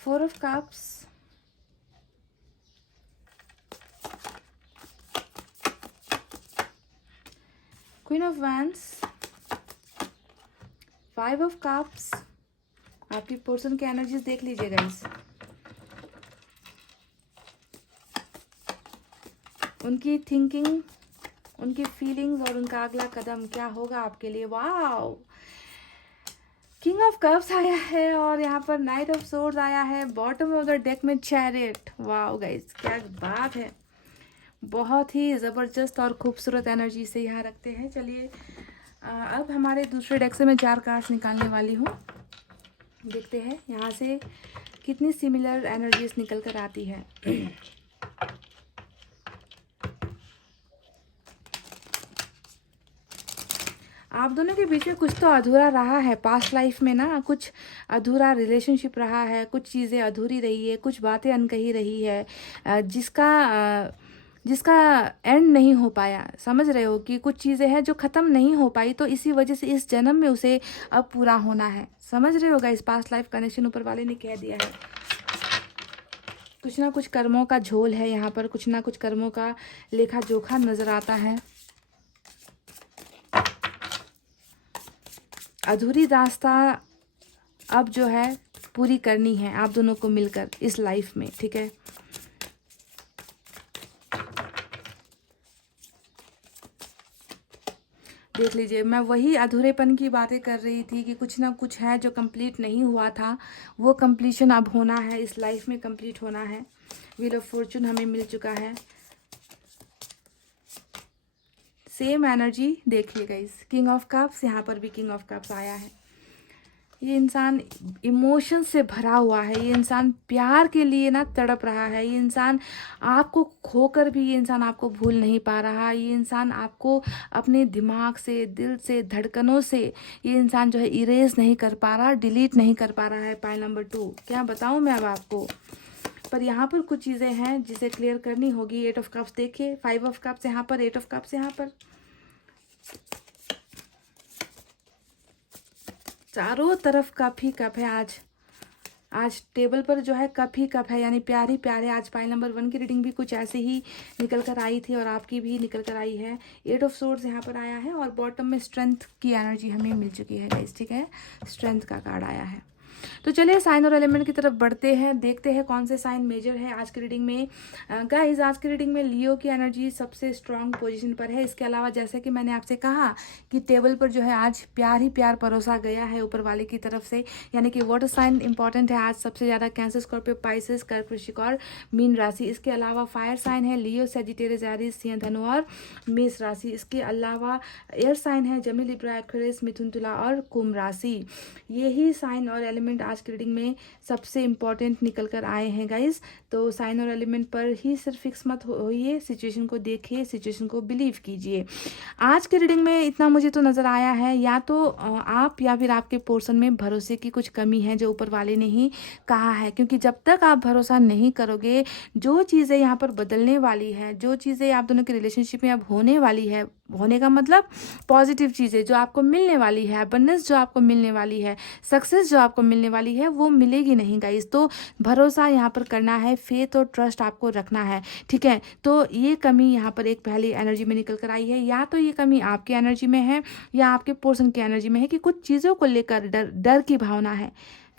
four of cups, queen of wands, 5 of cups. आपकी पर्सन की एनर्जीज देख लीजिए गाइस, उनकी थिंकिंग, उनकी फीलिंग्स और उनका अगला कदम क्या होगा आपके लिए। वाओ, किंग ऑफ कप्स आया है और यहाँ पर नाइट ऑफ सोर्ड्स आया है, बॉटम ऑफ द डेक में चैरियट। वाओ गाइस, क्या बात है, बहुत ही ज़बरदस्त और खूबसूरत एनर्जी से यहाँ रखते हैं। चलिए अब हमारे दूसरे डेक से मैं 4 कार्ड्स निकालने वाली हूँ, देखते हैं यहाँ से कितनी सिमिलर एनर्जीज निकल कर आती है। आप दोनों के बीच में कुछ तो अधूरा रहा है पास्ट लाइफ में ना, कुछ अधूरा रिलेशनशिप रहा है, कुछ चीज़ें अधूरी रही है, कुछ बातें अनकही रही है, जिसका एंड नहीं हो पाया। समझ रहे हो कि कुछ चीज़ें हैं जो ख़त्म नहीं हो पाई, तो इसी वजह से इस जन्म में उसे अब पूरा होना है। समझ रहे होगा, इस पास्ट लाइफ कनेक्शन ऊपर वाले ने कह दिया है। कुछ ना कुछ कर्मों का झोल है यहाँ पर, कुछ ना कुछ कर्मों का लेखा जोखा नज़र आता है। अधूरी रास्ता अब जो है पूरी करनी है आप दोनों को मिलकर इस लाइफ में, ठीक है। देख लीजिए, मैं वही अधूरेपन की बातें कर रही थी कि कुछ ना कुछ है जो कंप्लीट नहीं हुआ था, वो कंप्लीशन अब होना है, इस लाइफ में कंप्लीट होना है। व्हील ऑफ फॉर्चून हमें मिल चुका है, सेम एनर्जी देखिए गाइस। किंग ऑफ कप्स, यहाँ पर भी किंग ऑफ कप्स आया है। ये इंसान इमोशन से भरा हुआ है, ये इंसान प्यार के लिए ना तड़प रहा है, ये इंसान आपको खोकर भी ये इंसान आपको भूल नहीं पा रहा, ये इंसान आपको अपने दिमाग से, दिल से, धड़कनों से ये इंसान जो है इरेज नहीं कर पा रहा, डिलीट नहीं कर पा रहा है। पाइल नंबर 2, क्या बताऊँ मैं अब आपको, पर यहाँ पर कुछ चीज़ें हैं जिसे क्लियर करनी होगी। 8 ऑफ कप्स देखिए, 5 ऑफ कप्स यहाँ पर, 8 ऑफ कप्स यहाँ पर। चारों तरफ कप ही कप है आज। आज टेबल पर जो है कप ही कप है, यानी प्यार ही प्यार है। आज पाइल नंबर 1 की रीडिंग भी कुछ ऐसे ही निकल कर आई थी और आपकी भी निकल कर आई है। 8 ऑफ सोर्ड्स यहाँ पर आया है और बॉटम में स्ट्रेंथ की एनर्जी हमें मिल चुकी है गाइस, ठीक है। स्ट्रेंथ का कार्ड आया है। तो चलिए साइन और एलिमेंट की तरफ बढ़ते हैं, देखते हैं कौन से साइन मेजर है आज की रीडिंग में। गाइस आज की रीडिंग में लियो की एनर्जी सबसे स्ट्रांग पोजीशन पर है। इसके अलावा जैसे कि मैंने आपसे कहा कि टेबल पर जो है आज प्यार ही प्यार परोसा गया है ऊपर वाले की तरफ से, यानी कि वाटर साइन इंपॉर्टेंट है आज सबसे ज़्यादा, कैंसर, स्कॉर्पियो, पाइसेस, कर्क, वृश्चिक और मीन राशि। इसके अलावा फायर साइन है लियो, सेजिटेरियस, एरीज, सिंह, धनु और मेष राशि। इसके अलावा एयर साइन है जमी, लिब्रा, एक्वेरियस, मिथुन, तुला और कुंभ राशि। यही साइन और एलिमेंट आज की रीडिंग में सबसे इंपॉर्टेंट निकल कर आए हैं गाइस। तो साइन और एलिमेंट पर ही सिर्फ फिक्स मत होइए, सिचुएशन को देखिए, सिचुएशन को बिलीव कीजिए। आज की रीडिंग में इतना मुझे तो नज़र आया है, या तो आप या फिर आपके पोर्शन में भरोसे की कुछ कमी है जो ऊपर वाले ने ही कहा है, क्योंकि जब तक आप भरोसा नहीं करोगे, जो चीज़ें यहाँ पर बदलने वाली है, जो चीज़ें आप दोनों के रिलेशनशिप में अब होने वाली है, होने का मतलब पॉजिटिव चीज़ें जो आपको मिलने वाली है, अबंडेंस जो आपको मिलने वाली है, सक्सेस जो आपको मिलने वाली है, वो मिलेगी नहीं गाइस। तो भरोसा यहाँ पर करना है, फेथ और ट्रस्ट आपको रखना है, ठीक है। तो ये कमी यहाँ पर एक पहली एनर्जी में निकल कर आई है, या तो ये कमी आपकी एनर्जी में है या आपके पोर्शन की एनर्जी में है कि कुछ चीज़ों को लेकर डर की भावना है,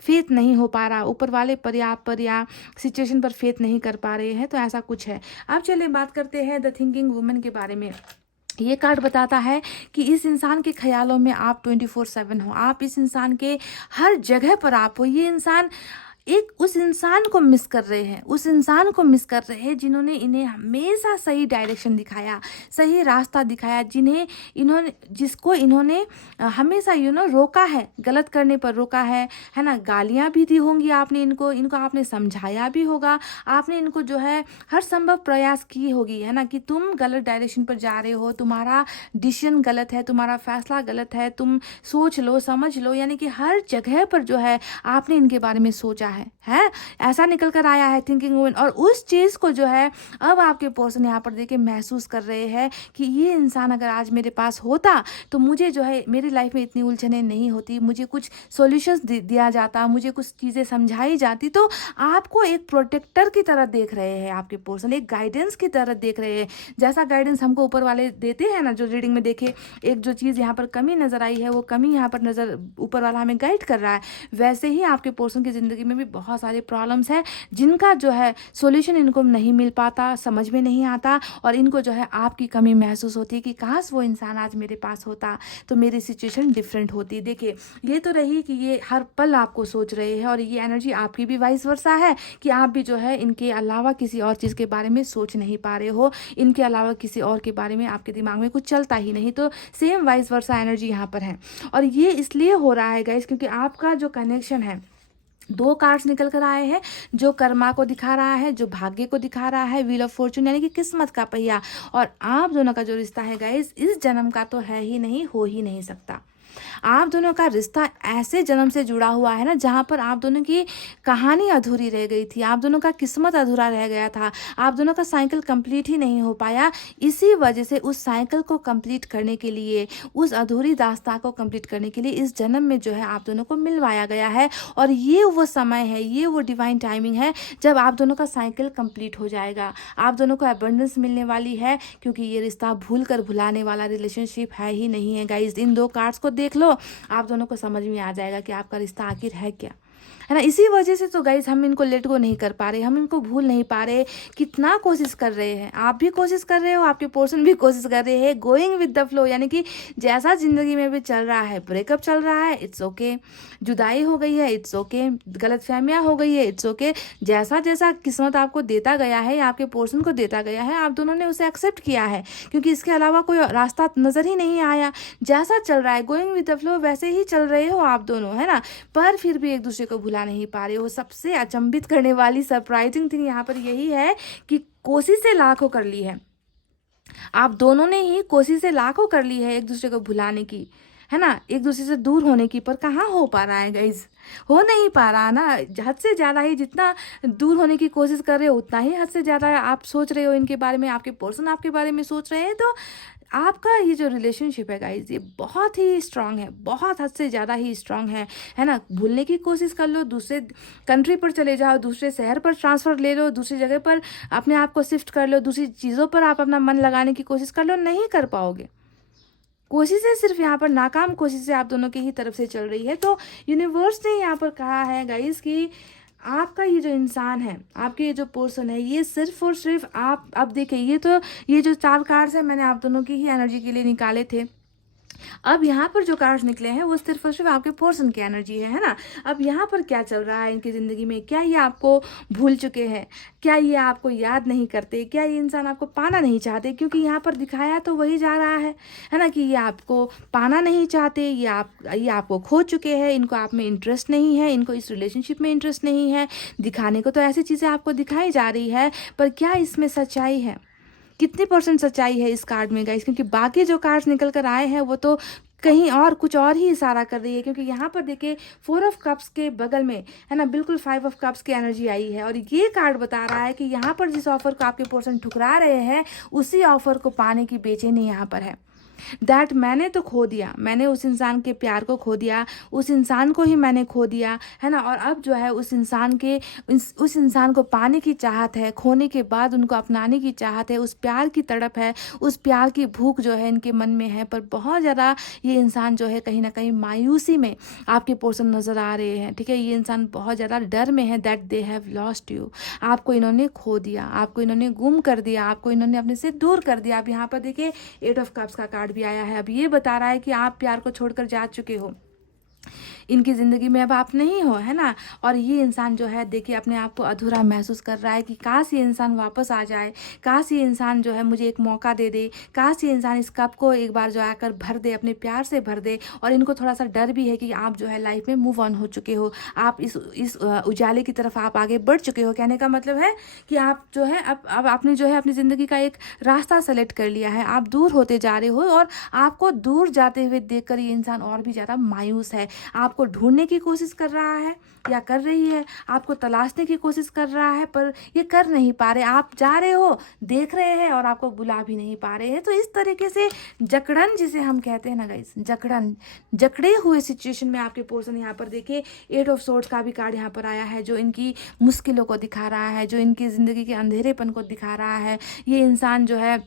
फेथ नहीं हो पा रहा ऊपर वाले पर या आप पर, या सिचुएशन पर फेथ नहीं कर पा रहे हैं, तो ऐसा कुछ है। अब चलिए बात करते हैं द थिंकिंग वुमन के बारे में। ये कार्ड बताता है कि इस इंसान के ख्यालों में आप 24/7 हो, आप इस इंसान के हर जगह पर आप हो। ये इंसान एक उस इंसान को मिस कर रहे हैं, उस इंसान को मिस कर रहे हैं जिन्होंने इन्हें हमेशा सही डायरेक्शन दिखाया, सही रास्ता दिखाया, जिसको इन्होंने हमेशा रोका है, गलत करने पर रोका है ना। गालियां भी दी होंगी आपने इनको आपने समझाया भी होगा, आपने इनको जो है हर संभव प्रयास की होगी, है ना, कि तुम गलत डायरेक्शन पर जा रहे हो, तुम्हारा डिसीजन गलत है, तुम्हारा फैसला गलत है, तुम सोच लो, समझ लो, यानी कि हर जगह पर जो है आपने इनके बारे में सोचा है ऐसा निकल कर आया है थिंकिंग वुमन। और उस चीज़ को जो है अब आपके पर्सन यहाँ पर देखे महसूस कर रहे हैं कि ये इंसान अगर आज मेरे पास होता तो मुझे जो है मेरी लाइफ में इतनी उलझने नहीं होती, मुझे कुछ सॉल्यूशंस दिया जाता, मुझे कुछ चीज़ें समझाई जाती। तो आपको एक प्रोटेक्टर की तरह देख रहे हैं आपके पर्सन, एक गाइडेंस की तरह देख रहे हैं, जैसा गाइडेंस हमको ऊपर वाले देते हैं ना। जो रीडिंग में देखे एक जो चीज़ यहाँ पर कमी नज़र आई है, वो कमी यहाँ पर नज़र ऊपर वाला हमें गाइड कर रहा है। वैसे ही आपके पर्सन की ज़िंदगी में भी बहुत सारे प्रॉब्लम्स हैं जिनका जो है सॉल्यूशन इनको नहीं मिल पाता, समझ में नहीं आता, और इनको जो है आपकी कमी महसूस होती है कि काश वो इंसान आज मेरे पास होता तो मेरी सिचुएशन डिफरेंट होती। देखिए ये तो रही कि ये हर पल आपको सोच रहे हैं, और ये एनर्जी आपकी भी वाइस वर्सा है कि आप भी जो है इनके अलावा किसी और चीज़ के बारे में सोच नहीं पा रहे हो, इनके अलावा किसी और के बारे में आपके दिमाग में कुछ चलता ही नहीं। तो सेम वाइस वर्सा एनर्जी यहाँ पर है, और ये इसलिए हो रहा है गाइस क्योंकि आपका जो कनेक्शन है, 2 कार्ड्स निकल कर आए हैं जो कर्मा को दिखा रहा है, जो भाग्य को दिखा रहा है, व्हील ऑफ फॉर्चून यानी कि किस्मत का पहिया। और आप दोनों का जो रिश्ता है गाइस इस जन्म का तो है ही नहीं, हो ही नहीं सकता। आप दोनों का रिश्ता ऐसे जन्म से जुड़ा हुआ है ना जहाँ पर आप दोनों की कहानी अधूरी रह गई थी, आप दोनों का किस्मत अधूरा रह गया था, आप दोनों का साइकिल कंप्लीट ही नहीं हो पाया। इसी वजह से उस साइकिल को कंप्लीट करने के लिए, उस अधूरी दास्तां को कंप्लीट करने के लिए इस जन्म में जो है आप दोनों को मिलवाया गया है। और ये वो समय है, ये वो डिवाइन टाइमिंग है जब आप दोनों का साइकिल कंप्लीट हो जाएगा, आप दोनों को अबंडेंस मिलने वाली है, क्योंकि ये रिश्ता भूल कर भुलाने वाला रिलेशनशिप है ही नहीं है गाइज। इन 2 कार्ड्स को देख लो, आप दोनों को समझ में आ जाएगा कि आपका रिश्ता आखिर है क्या, है ना। इसी वजह से तो गाइज हम इनको लेट गो नहीं कर पा रहे, हम इनको भूल नहीं पा रहे। कितना कोशिश कर रहे हैं, आप भी कोशिश कर रहे हो, आपके पर्सन भी कोशिश कर रहे हैं, गोइंग विद द फ्लो, यानी कि जैसा जिंदगी में भी चल रहा है, ब्रेकअप चल रहा है, इट्स ओके, जुदाई हो गई है, इट्स ओके, गलतफहमियां हो गई है, इट्स ओके। जैसा जैसा किस्मत आपको देता गया है, आपके पर्सन को देता गया है, आप दोनों ने उसे एक्सेप्ट किया है, क्योंकि इसके अलावा कोई रास्ता नजर ही नहीं आया। जैसा चल रहा है गोइंग विद द फ्लो वैसे ही चल रहे हो आप दोनों, है ना, पर फिर भी एक दूसरे को भुला नहीं पा रहे हो। सबसे अचंभित करने वाली सरप्राइजिंग थिंग यहाँ पर यही है कि कोशिशें लाखों कर ली है, आप दोनों ने ही कोशिशें लाखों कर ली है एक दूसरे को भुलाने की, है ना, एक दूसरे से दूर होने की, पर कहाँ हो पा रहा है गाइज, हो नहीं पा रहा ना। हद से ज़्यादा ही जितना दूर होने की कोशिश कर रहे हो उतना ही हद से ज़्यादा आप सोच रहे हो इनके बारे में, आपके पर्सन आपके बारे में सोच रहे हैं। तो आपका ये जो रिलेशनशिप है गाइज, ये बहुत ही स्ट्रांग है, बहुत हद से ज़्यादा ही स्ट्रांग है ना। भूलने की कोशिश कर लो, दूसरे कंट्री पर चले जाओ, दूसरे शहर पर ट्रांसफ़र ले लो, दूसरी जगह पर अपने आप को शिफ्ट कर लो, दूसरी चीज़ों पर आप अपना मन लगाने की कोशिश कर लो, नहीं कर पाओगे। कोशिशें सिर्फ यहाँ पर नाकाम कोशिशें आप दोनों की ही तरफ से चल रही है। तो यूनिवर्स ने यहाँ पर कहा है गाइस कि आपका ये जो इंसान है, आपके ये जो पर्सन है, ये सिर्फ और सिर्फ आप, अब देखिए ये जो 4 कार्ड्स है मैंने आप दोनों की ही एनर्जी के लिए निकाले थे। अब यहाँ पर जो कार्ड्स निकले हैं वो सिर्फ और सिर्फ आपके पर्सन की एनर्जी है ना। अब यहाँ पर क्या चल रहा है इनकी ज़िंदगी में, क्या ये आपको भूल चुके हैं, क्या ये आपको याद नहीं करते, क्या ये इंसान आपको पाना नहीं चाहते, क्योंकि यहाँ पर दिखाया तो वही जा रहा है ना, कि ये आपको पाना नहीं चाहते, ये आपको खो चुके हैं, इनको आप में इंटरेस्ट नहीं है, इनको इस रिलेशनशिप में इंटरेस्ट नहीं है। दिखाने को तो ऐसी चीज़ें आपको दिखाई जा रही है, पर क्या इसमें सच्चाई है, कितनी % सच्चाई है इस कार्ड में गाइस, क्योंकि बाकी जो कार्ड्स निकल कर आए हैं वो तो कहीं और कुछ और ही इशारा कर रही है। क्योंकि यहाँ पर देखिए 4 ऑफ कप्स के बगल में है ना बिल्कुल 5 ऑफ कप्स की एनर्जी आई है, और ये कार्ड बता रहा है कि यहाँ पर जिस ऑफर को आपके पर्सन ठुकरा रहे हैं उसी ऑफर को पाने की बेचैनी यहाँ पर है। दैट मैंने तो खो दिया, मैंने उस इंसान के प्यार को खो दिया, उस इंसान को ही मैंने खो दिया है ना। और अब जो है उस इंसान को पाने की चाहत है, खोने के बाद उनको अपनाने की चाहत है, उस प्यार की तड़प है, उस प्यार की भूख जो है इनके मन में है। पर बहुत ज़्यादा ये इंसान जो है कहीं ना कहीं मायूसी में आपके पर्सन नज़र आ रहे हैं। ठीक है, ये इंसान बहुत ज़्यादा डर में है that they have lost you, आपको इन्होंने खो दिया, आपको इन्होंने गुम कर दिया, आपको इन्होंने अपने से दूर कर दिया। अब यहाँ पर देखिए 8 ऑफ कप्स का कार्ड भी आया है। अब ये बता रहा है कि आप प्यार को छोड़कर जा चुके हो, इनकी ज़िंदगी में अब आप नहीं हो, है ना। और ये इंसान जो है देखिए अपने आप को अधूरा महसूस कर रहा है कि काश ये इंसान वापस आ जाए, काश ये इंसान जो है मुझे एक मौका दे दे, काश ये इंसान इस कप को एक बार जो आकर भर दे, अपने प्यार से भर दे। और इनको थोड़ा सा डर भी है कि आप जो है लाइफ में मूव ऑन हो चुके हो, आप इस उजाले की तरफ आप आगे बढ़ चुके हो। कहने का मतलब है कि आप जो है अब आपने जो है अपनी ज़िंदगी का एक रास्ता सेलेक्ट कर लिया है, आप दूर होते जा रहे हो। और आपको दूर जाते हुए देखकर ये इंसान और भी ज़्यादा मायूस है, आपको ढूंढने की कोशिश कर रहा है या कर रही है, आपको तलाशने की कोशिश कर रहा है, पर ये कर नहीं पा रहे। आप जा रहे हो, देख रहे हैं, और आपको बुला भी नहीं पा रहे हैं। तो इस तरीके से जकड़न जिसे हम कहते हैं ना गाइस, जकड़े हुए सिचुएशन में आपके पर्सन यहाँ पर देखिए 8 ऑफ सोर्ड्स का भी कार्ड यहाँ पर आया है, जो इनकी मुश्किलों को दिखा रहा है, जो इनकी ज़िंदगी के अंधेरेपन को दिखा रहा है। ये इंसान जो है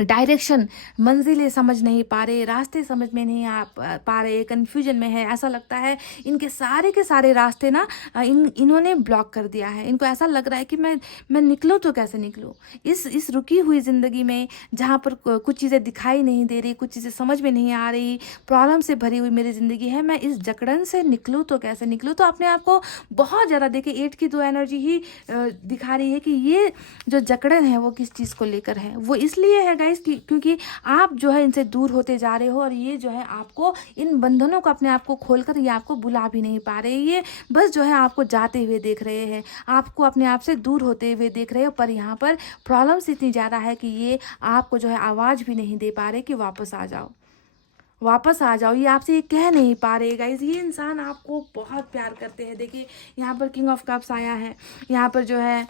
डायरेक्शन, मंजिलें समझ नहीं पा रहे, रास्ते समझ में नहीं आ पा रहे, कन्फ्यूजन में है। ऐसा लगता है इनके सारे के सारे रास्ते ना इन्होंने ब्लॉक कर दिया है। इनको ऐसा लग रहा है कि मैं निकलूँ तो कैसे निकलूँ इस रुकी हुई ज़िंदगी में, जहाँ पर कुछ चीज़ें दिखाई नहीं दे रही, कुछ चीज़ें समझ में नहीं आ रही, प्रॉब्लम से भरी हुई मेरी ज़िंदगी है, मैं इस जकड़न से निकलूँ तो कैसे निकलूँ। तो अपने आप को बहुत ज़्यादा देखिए 8 की 2 एनर्जी ही दिखा रही है कि ये जो जकड़न है वो किस चीज़ को लेकर है। वो इसलिए है क्योंकि आप जो है इनसे दूर होते जा रहे हो, और ये जो है आपको इन बंधनों को अपने आप को खोलकर ये आपको बुला भी नहीं पा रहे। ये बस जो है आपको जाते हुए देख रहे हैं, आपको अपने आप से दूर होते हुए देख रहे हो। पर यहाँ पर प्रॉब्लम्स इतनी ज़्यादा है कि ये आपको जो है आवाज़ भी नहीं दे पा रहे कि वापस आ जाओ, वापस आ जाओ। ये आपसे ये कह नहीं पा रहे गाइज। ये इंसान आपको बहुत प्यार करते हैं। देखिए यहाँ पर किंग ऑफ कप्स आया है, यहाँ पर जो है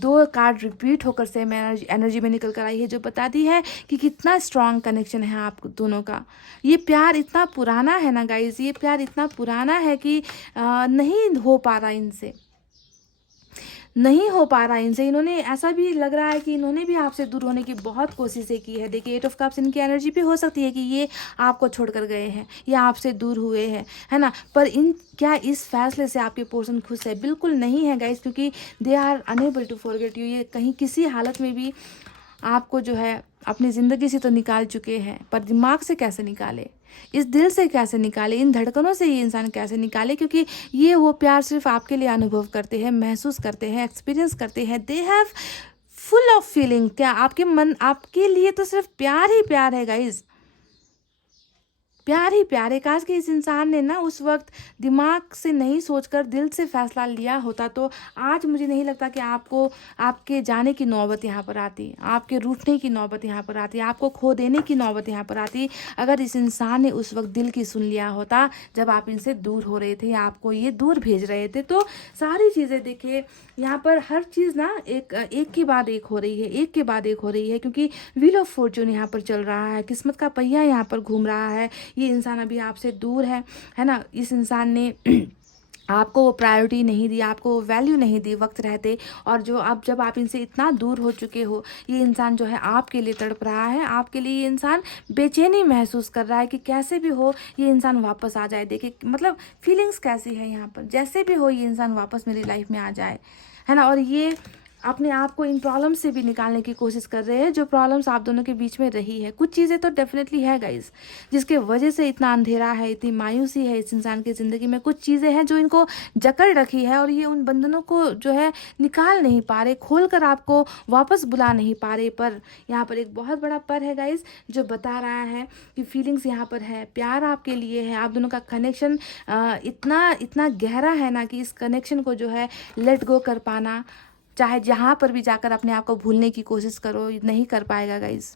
2 कार्ड रिपीट होकर सेम एनर्जी में निकल कर आई है, जो बताती है कि कितना स्ट्रॉन्ग कनेक्शन है आप दोनों का। ये प्यार इतना पुराना है ना गाइज, ये प्यार इतना पुराना है कि नहीं हो पा रहा इनसे, नहीं हो पा रहा इनसे। इन्होंने ऐसा भी लग रहा है कि इन्होंने भी आपसे दूर होने की बहुत कोशिशें की है। देखिए 8 ऑफ कप्स इनकी एनर्जी भी हो सकती है कि ये आपको छोड़कर गए हैं या आपसे दूर हुए हैं, है ना। पर क्या इस फैसले से आपके पर्सन खुश है? बिल्कुल नहीं है गाइस, क्योंकि they are unable to forget you. ये कहीं किसी हालत में भी आपको जो है अपनी ज़िंदगी से तो निकाल चुके हैं, पर दिमाग से कैसे निकाले, इस दिल से कैसे निकाले, इन धड़कनों से ये इंसान कैसे निकाले? क्योंकि ये वो प्यार सिर्फ आपके लिए अनुभव करते हैं, महसूस करते हैं, एक्सपीरियंस करते हैं। They have full of feeling. क्या आपके लिए तो सिर्फ प्यार ही प्यार है गाइज। प्यार ही प्यार है। काश कि इस इंसान ने ना उस वक्त दिमाग से नहीं सोचकर दिल से फैसला लिया होता तो आज मुझे नहीं लगता कि आपको आपके जाने की नौबत यहाँ पर आती, आपके रूठने की नौबत यहाँ पर आती, आपको खो देने की नौबत यहाँ पर आती, अगर इस इंसान ने उस वक्त दिल की सुन लिया होता जब आप इनसे दूर हो रहे थे, आपको ये दूर भेज रहे थे। तो सारी चीज़ें देखिए यहाँ पर हर चीज़ ना एक के बाद एक हो रही है, एक के बाद एक हो रही है, क्योंकि व्हील ऑफ फॉर्चून यहाँ पर चल रहा है, किस्मत का पहिया यहाँ पर घूम रहा है। ये इंसान अभी आपसे दूर है ना। इस इंसान ने आपको वो प्रायोरिटी नहीं दी, आपको वो वैल्यू नहीं दी वक्त रहते, और जो अब जब आप इनसे इतना दूर हो चुके हो, ये इंसान जो है आपके लिए तड़प रहा है, आपके लिए ये इंसान बेचैनी महसूस कर रहा है कि कैसे भी हो ये इंसान वापस आ जाए। देखिए मतलब फीलिंग्स कैसी है यहाँ पर, जैसे भी हो ये इंसान वापस मेरी लाइफ में आ जाए, है ना। और ये अपने आप को इन प्रॉब्लम से भी निकालने की कोशिश कर रहे हैं जो प्रॉब्लम्स आप दोनों के बीच में रही है। कुछ चीज़ें तो डेफिनेटली है गाइस जिसके वजह से इतना अंधेरा है, इतनी मायूसी है इस इंसान की ज़िंदगी में। कुछ चीज़ें हैं जो इनको जकड़ रखी है और ये उन बंधनों को जो है निकाल नहीं पा रहे, खोल कर आपको वापस बुला नहीं पा रहे। पर यहाँ पर एक बहुत बड़ा पर है गाइस जो बता रहा है कि फीलिंग्स यहाँ पर है, प्यार आपके लिए है, आप दोनों का कनेक्शन इतना इतना गहरा है ना कि इस कनेक्शन को जो है लेट गो कर पाना, चाहे जहाँ पर भी जाकर अपने आप को भूलने की कोशिश करो, नहीं कर पाएगा guys,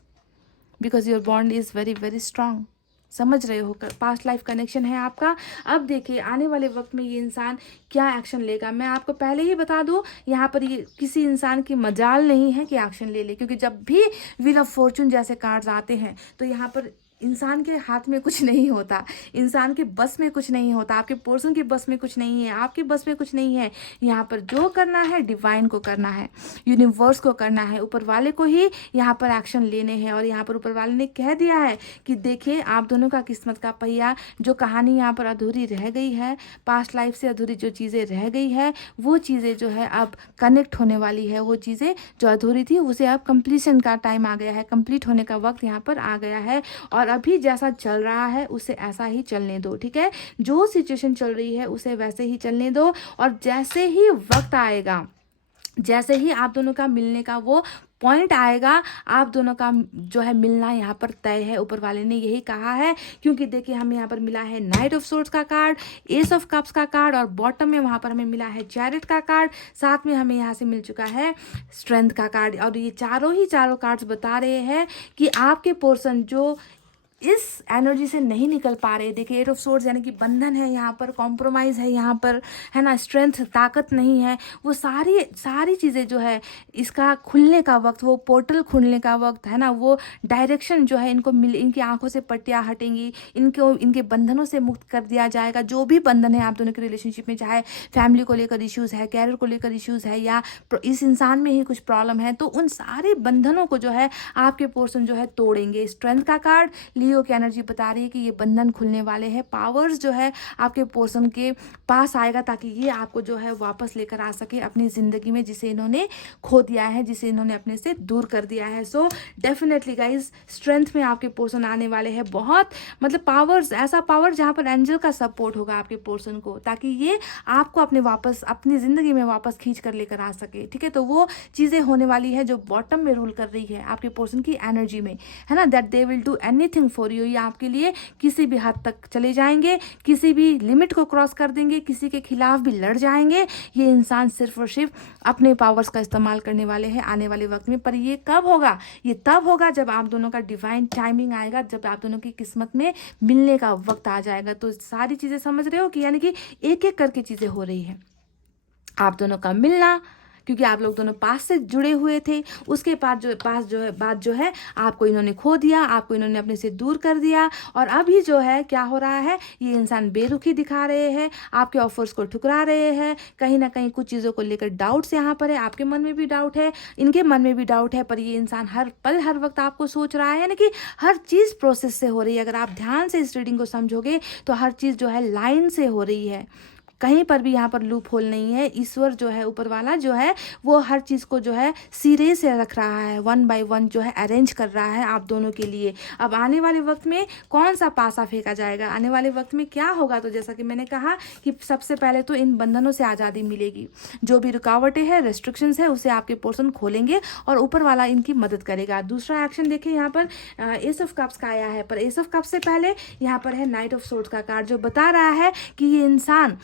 because your bond is very very strong. समझ रहे हो, पास्ट लाइफ कनेक्शन है आपका। अब देखिए आने वाले वक्त में ये इंसान क्या एक्शन लेगा। मैं आपको पहले ही बता दूं यहाँ पर ये किसी इंसान की मजाल नहीं है कि एक्शन ले ले, क्योंकि जब भी व्हील ऑफ फॉर्चून जैसे कार्ड्स आते हैं तो यहाँ पर इंसान के हाथ में कुछ नहीं होता, इंसान के बस में कुछ नहीं होता, आपके पर्सन के बस में कुछ नहीं है, आपके बस में कुछ नहीं है। यहाँ पर जो करना है डिवाइन को करना है, यूनिवर्स को करना है, ऊपर वाले को ही यहाँ पर एक्शन लेने हैं। और यहाँ पर ऊपर वाले ने कह दिया है कि देखिए आप दोनों का किस्मत का पहिया, जो कहानी यहाँ पर अधूरी रह गई है, पास्ट लाइफ से अधूरी जो चीज़ें रह गई है, वो चीज़ें जो है अब कनेक्ट होने वाली है। वो चीज़ें जो अधूरी थी उसे अब कंप्लीशन का टाइम आ गया है, कंप्लीट होने का वक्त यहाँ पर आ गया है। और अभी जैसा चल रहा है उसे ऐसा ही चलने दो, ठीक है। जो सिचुएशन चल रही है उसे वैसे ही चलने दो, और जैसे ही वक्त आएगा, जैसे ही आप दोनों का मिलने का वो पॉइंट आएगा, आप दोनों का जो है मिलना यहाँ पर तय है। ऊपर वाले ने यही कहा है, क्योंकि देखिए हमें यहाँ पर मिला है नाइट ऑफ सोर्ड्स का कार्ड, एस ऑफ कप्स का कार्ड, और बॉटम में वहाँ पर हमें मिला है चैरिट का कार्ड, साथ में हमें यहाँ से मिल चुका है स्ट्रेंथ का कार्ड। और ये चारों कार्ड्स बता रहे हैं कि आपके पर्सन जो इस एनर्जी से नहीं निकल पा रहे, देखिए एट ऑफ सोर्ड्स यानी कि बंधन है यहाँ पर, कॉम्प्रोमाइज़ है यहाँ पर, है ना, स्ट्रेंथ ताकत नहीं है, वो सारी चीज़ें जो है इसका खुलने का वक्त, वो पोर्टल खुलने का वक्त है ना, वो डायरेक्शन जो है इनको मिल, इनकी आंखों से पट्टियाँ हटेंगी, इनके बंधनों से मुक्त कर दिया जाएगा। जो भी बंधन है आप दोनों के रिलेशनशिप में, चाहे फैमिली को लेकर इश्यूज़ है, कैरियर को लेकर इश्यूज़ है, या इस इंसान में ही कुछ प्रॉब्लम है, तो उन सारे बंधनों को जो है आपके पर्सन जो है तोड़ेंगे। स्ट्रेंथ का कार्ड लियो की एनर्जी बता रही है कि ये बंधन खुलने वाले हैं, पावर्स जो है आपके पर्सन के पास आएगा ताकि ये आपको जो है वापस लेकर आ सके अपनी ज़िंदगी में, जिसे इन्होंने खो दिया है, जिसे इन्होंने अपने से दूर कर दिया है। सो डेफिनेटली गाइज स्ट्रेंथ में आपके पर्सन आने वाले हैं, बहुत मतलब पावर्स, ऐसा पावर जहाँ पर एंजल का सपोर्ट होगा आपके पर्सन को, ताकि ये आपको अपनी ज़िंदगी में वापस खींच कर लेकर आ सके, ठीक है। तो वो चीज़ें होने वाली है जो बॉटम में रूल कर रही है आपके पर्सन की एनर्जी में, है ना, that they will do anything for you. ये आपके लिए किसी भी हद तक चले जाएंगे, किसी भी लिमिट को क्रॉस कर देंगे, किसी के खिलाफ भी लड़ जाएंगे। ये इंसान सिर्फ और सिर्फ अपने पावर्स का इस्तेमाल करने वाले हैं आने वाले वक्त में। पर ये कब होगा? ये तब होगा जब आप दोनों का डिवाइन टाइमिंग आएगा, जब आप दोनों की किस्मत में मिलने का वक्त आ जाएगा। तो सारी चीज़ें समझ रहे हो कि यानी कि एक एक करके चीज़ें हो रही है, आप दोनों का मिलना, क्योंकि आप लोग दोनों पास से जुड़े हुए थे, उसके बाद जो है आपको इन्होंने खो दिया, आपको इन्होंने अपने से दूर कर दिया। और अभी जो है क्या हो रहा है, ये इंसान बेरुखी दिखा रहे हैं, आपके ऑफर्स को ठुकरा रहे हैं, कहीं ना कहीं कुछ चीज़ों को लेकर डाउट्स यहाँ पर है, आपके मन में भी डाउट है, इनके मन में भी डाउट है। पर ये इंसान हर पल हर वक्त आपको सोच रहा है, यानी कि हर चीज़ प्रोसेस से हो रही है। अगर आप ध्यान से इस रीडिंग को समझोगे तो हर चीज़ जो है लाइन से हो रही है, कहीं पर भी यहाँ पर लूप होल नहीं है। ईश्वर जो है, ऊपर वाला जो है, वो हर चीज़ को जो है सिरे से रख रहा है, 1 बाय 1 जो है अरेंज कर रहा है आप दोनों के लिए। अब आने वाले वक्त में कौन सा पासा फेंका जाएगा, आने वाले वक्त में क्या होगा, तो जैसा कि मैंने कहा कि सबसे पहले तो इन बंधनों से आज़ादी मिलेगी। जो भी रुकावटें हैं, रेस्ट्रिक्शंस है, उसे आपके पोर्शन खोलेंगे और ऊपर वाला इनकी मदद करेगा। दूसरा एक्शन देखिए, यहाँ पर एस ऑफ कप्स का आया है, पर एस ऑफ कप्स से पहले यहाँ पर है नाइट ऑफ सोर्ड्स का कार्ड, जो बता रहा है कि ये इंसान,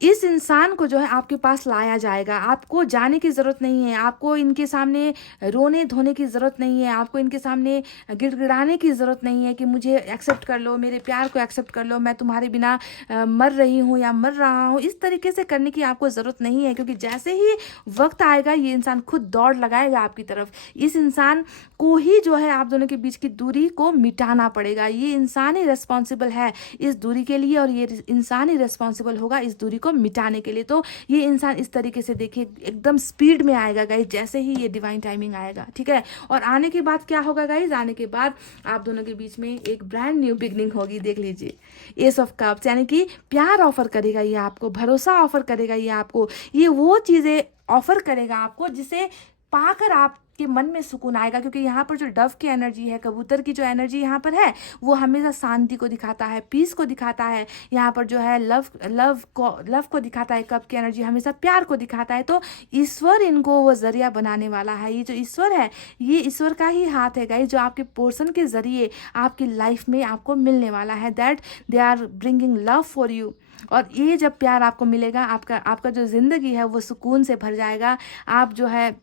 इस इंसान को जो है आपके पास लाया जाएगा। आपको जाने की ज़रूरत नहीं है, आपको इनके सामने रोने धोने की ज़रूरत नहीं है, आपको इनके सामने गिड़गिड़ाने की ज़रूरत नहीं है कि मुझे एक्सेप्ट कर लो, मेरे प्यार को एक्सेप्ट कर लो, मैं तुम्हारे बिना मर रही हूँ या मर रहा हूँ। इस तरीके से करने की आपको ज़रूरत नहीं है, क्योंकि जैसे ही वक्त आएगा ये इंसान खुद दौड़ लगाएगा आपकी तरफ। इस इंसान को ही जो है आप दोनों के बीच की दूरी को मिटाना पड़ेगा। ये इंसान ही रिस्पॉन्सिबल है इस दूरी के लिए, और ये इंसान ही रिस्पॉन्सिबल होगा इस दूरी को मिटाने के लिए। तो ये इंसान इस तरीके से देखिए एकदम स्पीड में आएगा गाइज, जैसे ही ये डिवाइन टाइमिंग आएगा, ठीक है। और आने के बाद क्या होगा गाइज, आने के बाद आप दोनों के बीच में एक ब्रांड न्यू बिगनिंग होगी। देख लीजिए, एस ऑफ कप्स, यानी कि प्यार ऑफर करेगा ये आपको, भरोसा ऑफर करेगा ये आपको, ये वो चीज़ें ऑफर करेगा आपको जिसे पाकर आपके मन में सुकून आएगा। क्योंकि यहाँ पर जो डव की एनर्जी है, कबूतर की जो एनर्जी यहाँ पर है, वो हमेशा शांति को दिखाता है, पीस को दिखाता है। यहाँ पर जो है लव को दिखाता है, कब की एनर्जी हमेशा प्यार को दिखाता है। तो ईश्वर इनको वो जरिया बनाने वाला है। ये जो ईश्वर है, ये ईश्वर का ही हाथ है गाइस, जो आपके पोर्शन के जरिए आपकी लाइफ में आपको मिलने वाला है। That they are bringing love for you. और ये जब प्यार आपको मिलेगा, आपका जो ज़िंदगी है वो सुकून से भर जाएगा। आप जो है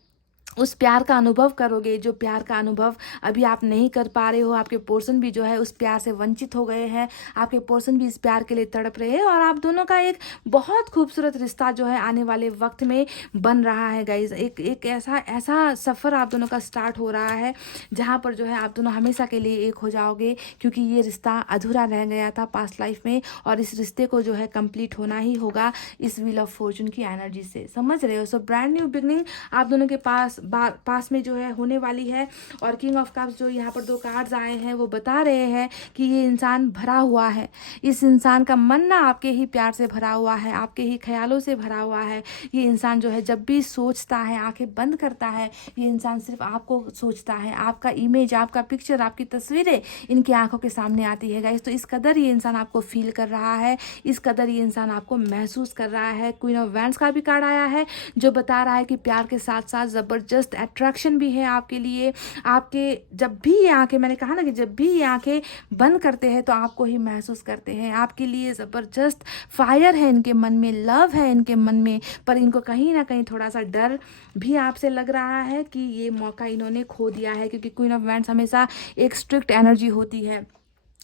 उस प्यार का अनुभव करोगे, जो प्यार का अनुभव अभी आप नहीं कर पा रहे हो। आपके पोर्शन भी जो है उस प्यार से वंचित हो गए हैं, आपके पोर्शन भी इस प्यार के लिए तड़प रहे हैं, और आप दोनों का एक बहुत खूबसूरत रिश्ता जो है आने वाले वक्त में बन रहा है गाइज। एक ऐसा सफ़र आप दोनों का स्टार्ट हो रहा है जहाँ पर जो है आप दोनों हमेशा के लिए एक हो जाओगे, क्योंकि ये रिश्ता अधूरा रह गया था पास्ट लाइफ में, और इस रिश्ते को जो है कंप्लीट होना ही होगा इस व्हील ऑफ फॉर्चून की एनर्जी से, समझ रहे हो। सो ब्रांड न्यू बिगनिंग आप दोनों के पास में जो है होने वाली है। और किंग ऑफ कप्स जो यहाँ पर 2 कार्ड्स आए हैं, वो बता रहे हैं कि ये इंसान भरा हुआ है, इस इंसान का मन ना आपके ही प्यार से भरा हुआ है, आपके ही ख्यालों से भरा हुआ है। ये इंसान जो है जब भी सोचता है, आंखें बंद करता है, ये इंसान सिर्फ आपको सोचता है, आपका इमेज, आपका पिक्चर, आपकी तस्वीरें इनकी आंखों के सामने आती है गाइस। तो इस कदर ये इंसान आपको फील कर रहा है, इस कदर ये इंसान आपको महसूस कर रहा है। क्वीन ऑफ वैंड्स का भी कार्ड आया है, जो बता रहा है कि प्यार के साथ साथ ज़बरदस्त अट्रैक्शन भी है आपके लिए। आपके जब भी ये आंखें, मैंने कहा ना कि जब भी ये आंखें बंद करते हैं तो आपको ही महसूस करते हैं। आपके लिए ज़बरदस्त फायर है इनके मन में, लव है इनके मन में, पर इनको कहीं ना कहीं थोड़ा सा डर भी आपसे लग रहा है कि ये मौका इन्होंने खो दिया है। क्योंकि क्वीन ऑफ वैंड्स हमेशा एक स्ट्रिक्ट एनर्जी होती है,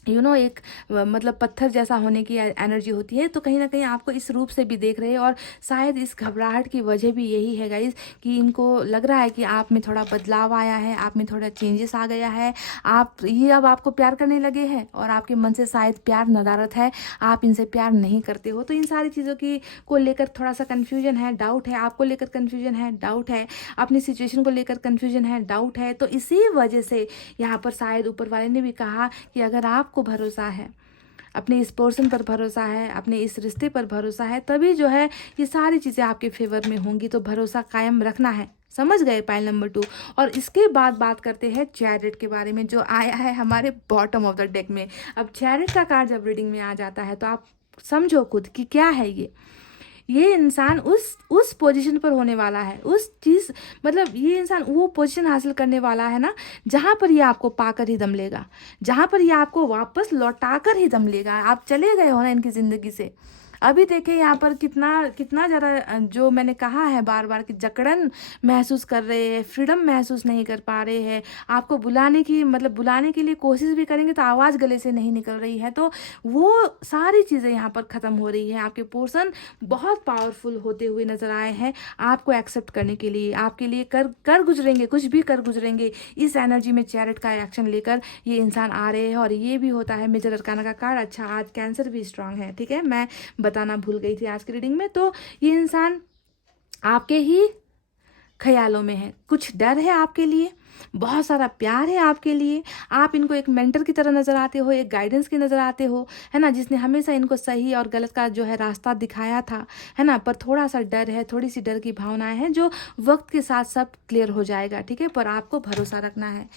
एक मतलब पत्थर जैसा होने की एनर्जी होती है। तो कहीं ना कहीं आपको इस रूप से भी देख रहे हैं, और शायद इस घबराहट की वजह भी यही है गाइज कि इनको लग रहा है कि आप में थोड़ा बदलाव आया है, आप में थोड़ा चेंजेस आ गया है, अब आपको प्यार करने लगे हैं, और आपके मन से शायद प्यार नदारत है, आप इनसे प्यार नहीं करते हो। तो इन सारी चीज़ों की को लेकर थोड़ा सा कन्फ्यूजन है, डाउट है, आपको लेकर कन्फ्यूजन है, डाउट है, अपनी सिचुएशन को लेकर कन्फ्यूजन है, डाउट है। तो इसी वजह से यहाँ पर शायद ऊपर वाले ने भी कहा कि अगर आपको भरोसा है, अपने इस पर्सन पर भरोसा है, अपने इस रिश्ते पर भरोसा है, तभी जो है ये सारी चीज़ें आपके फेवर में होंगी। तो भरोसा कायम रखना है, समझ गए, पाइल नंबर 2। और इसके बाद बात करते हैं चैरिट के बारे में, जो आया है हमारे बॉटम ऑफ द डेक में। अब चैरिट का कार्ड जब रीडिंग में आ जाता है तो आप समझो खुद कि क्या है ये इंसान उस पोजीशन पर होने वाला है, उस चीज़ मतलब ये इंसान वो पोजीशन हासिल करने वाला है ना, जहाँ पर ये आपको पाकर ही दम लेगा, जहाँ पर ये आपको वापस लौटाकर ही दम लेगा। आप चले गए हो ना इनकी ज़िंदगी से। अभी देखिए यहाँ पर कितना ज़्यादा, जो मैंने कहा है बार बार कि जकड़न महसूस कर रहे हैं, फ्रीडम महसूस नहीं कर पा रहे हैं। आपको बुलाने के लिए कोशिश भी करेंगे तो आवाज़ गले से नहीं निकल रही है। तो वो सारी चीज़ें यहाँ पर ख़त्म हो रही है। आपके पोर्शन बहुत पावरफुल होते हुए नज़र आए हैं आपको एक्सेप्ट करने के लिए, आपके लिए कर गुजरेंगे, कुछ भी कर गुजरेंगे। इस एनर्जी में चैरिट का एक्शन लेकर ये इंसान आ रहे हैं। और ये भी होता है मेजर अरकाना का कार्ड। अच्छा, आज कैंसर भी स्ट्रांग है, ठीक है, मैं बताना भूल गई थी आज की रीडिंग में। तो ये इंसान आपके ही ख्यालों में है, कुछ डर है आपके लिए, बहुत सारा प्यार है आपके लिए। आप इनको एक मेंटर की तरह नज़र आते हो, एक गाइडेंस की नज़र आते हो, है ना, जिसने हमेशा इनको सही और गलत का जो है रास्ता दिखाया था, है ना। पर थोड़ा सा डर है, थोड़ी सी डर की भावनाएं हैं, जो वक्त के साथ सब क्लियर हो जाएगा, ठीक है। पर आपको भरोसा रखना है।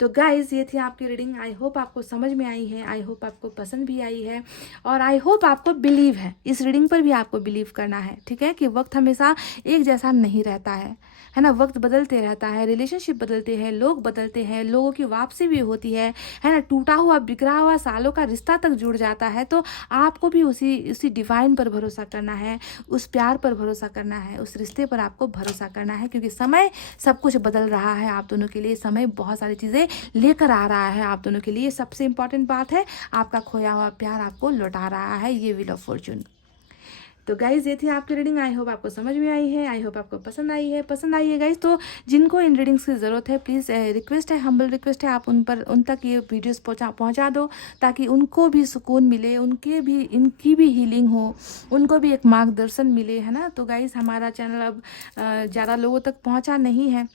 तो गाइज ये थी आपकी रीडिंग। आई होप आपको समझ में आई है, आई होप आपको पसंद भी आई है, और आई होप आपको बिलीव है। इस रीडिंग पर भी आपको बिलीव करना है, ठीक है, कि वक्त हमेशा एक जैसा नहीं रहता है ना। वक्त बदलते रहता है, रिलेशनशिप बदलते हैं, लोग बदलते हैं, लोगों की वापसी भी होती है ना। टूटा हुआ बिखरा हुआ सालों का रिश्ता तक जुड़ जाता है। तो आपको भी उसी डिवाइन पर भरोसा करना है, उस प्यार पर भरोसा करना है, उस रिश्ते पर आपको भरोसा करना है, क्योंकि समय सब कुछ बदल रहा है आप दोनों के लिए। समय बहुत सारी चीज़ें लेकर आ रहा है आप दोनों के लिए। सबसे इंपॉर्टेंट बात है, आपका खोया हुआ प्यार आपको लौटा रहा है, ये व्हील ऑफ फॉर्चून। तो गाइज ये थी आपकी रीडिंग। आई होप आपको समझ में आई है, आई होप आपको पसंद आई है गाइज। तो जिनको इन रीडिंग्स की ज़रूरत है, प्लीज़ रिक्वेस्ट है, हम्बल रिक्वेस्ट है, आप उन तक ये वीडियोस पहुंचा दो, ताकि उनको भी सुकून मिले, इनकी भी हीलिंग हो, उनको भी एक मार्गदर्शन मिले, है ना। तो गाइज हमारा चैनल अब ज़्यादा लोगों तक पहुँचा नहीं है,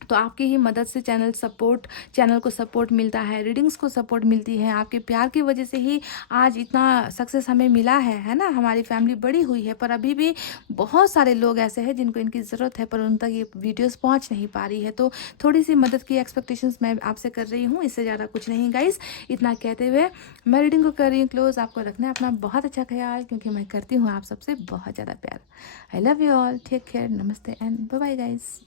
तो आपकी ही मदद से चैनल को सपोर्ट मिलता है, रीडिंग्स को सपोर्ट मिलती है। आपके प्यार की वजह से ही आज इतना सक्सेस हमें मिला है ना। हमारी फैमिली बड़ी हुई है, पर अभी भी बहुत सारे लोग ऐसे हैं जिनको इनकी ज़रूरत है, पर उन तक ये वीडियोस पहुंच नहीं पा रही है। तो थोड़ी सी मदद की एक्सपेक्टेशंस मैं आपसे कर रही हूँ, इससे ज़्यादा कुछ नहीं गाइस। इतना कहते हुए मैं रीडिंग को कर रही हूँ क्लोज। आपको रखना है अपना बहुत अच्छा ख्याल, क्योंकि मैं करती हूँ आप सबसे बहुत ज़्यादा प्यार। I love you all, take care, नमस्ते एंड बाय बाय गाइस।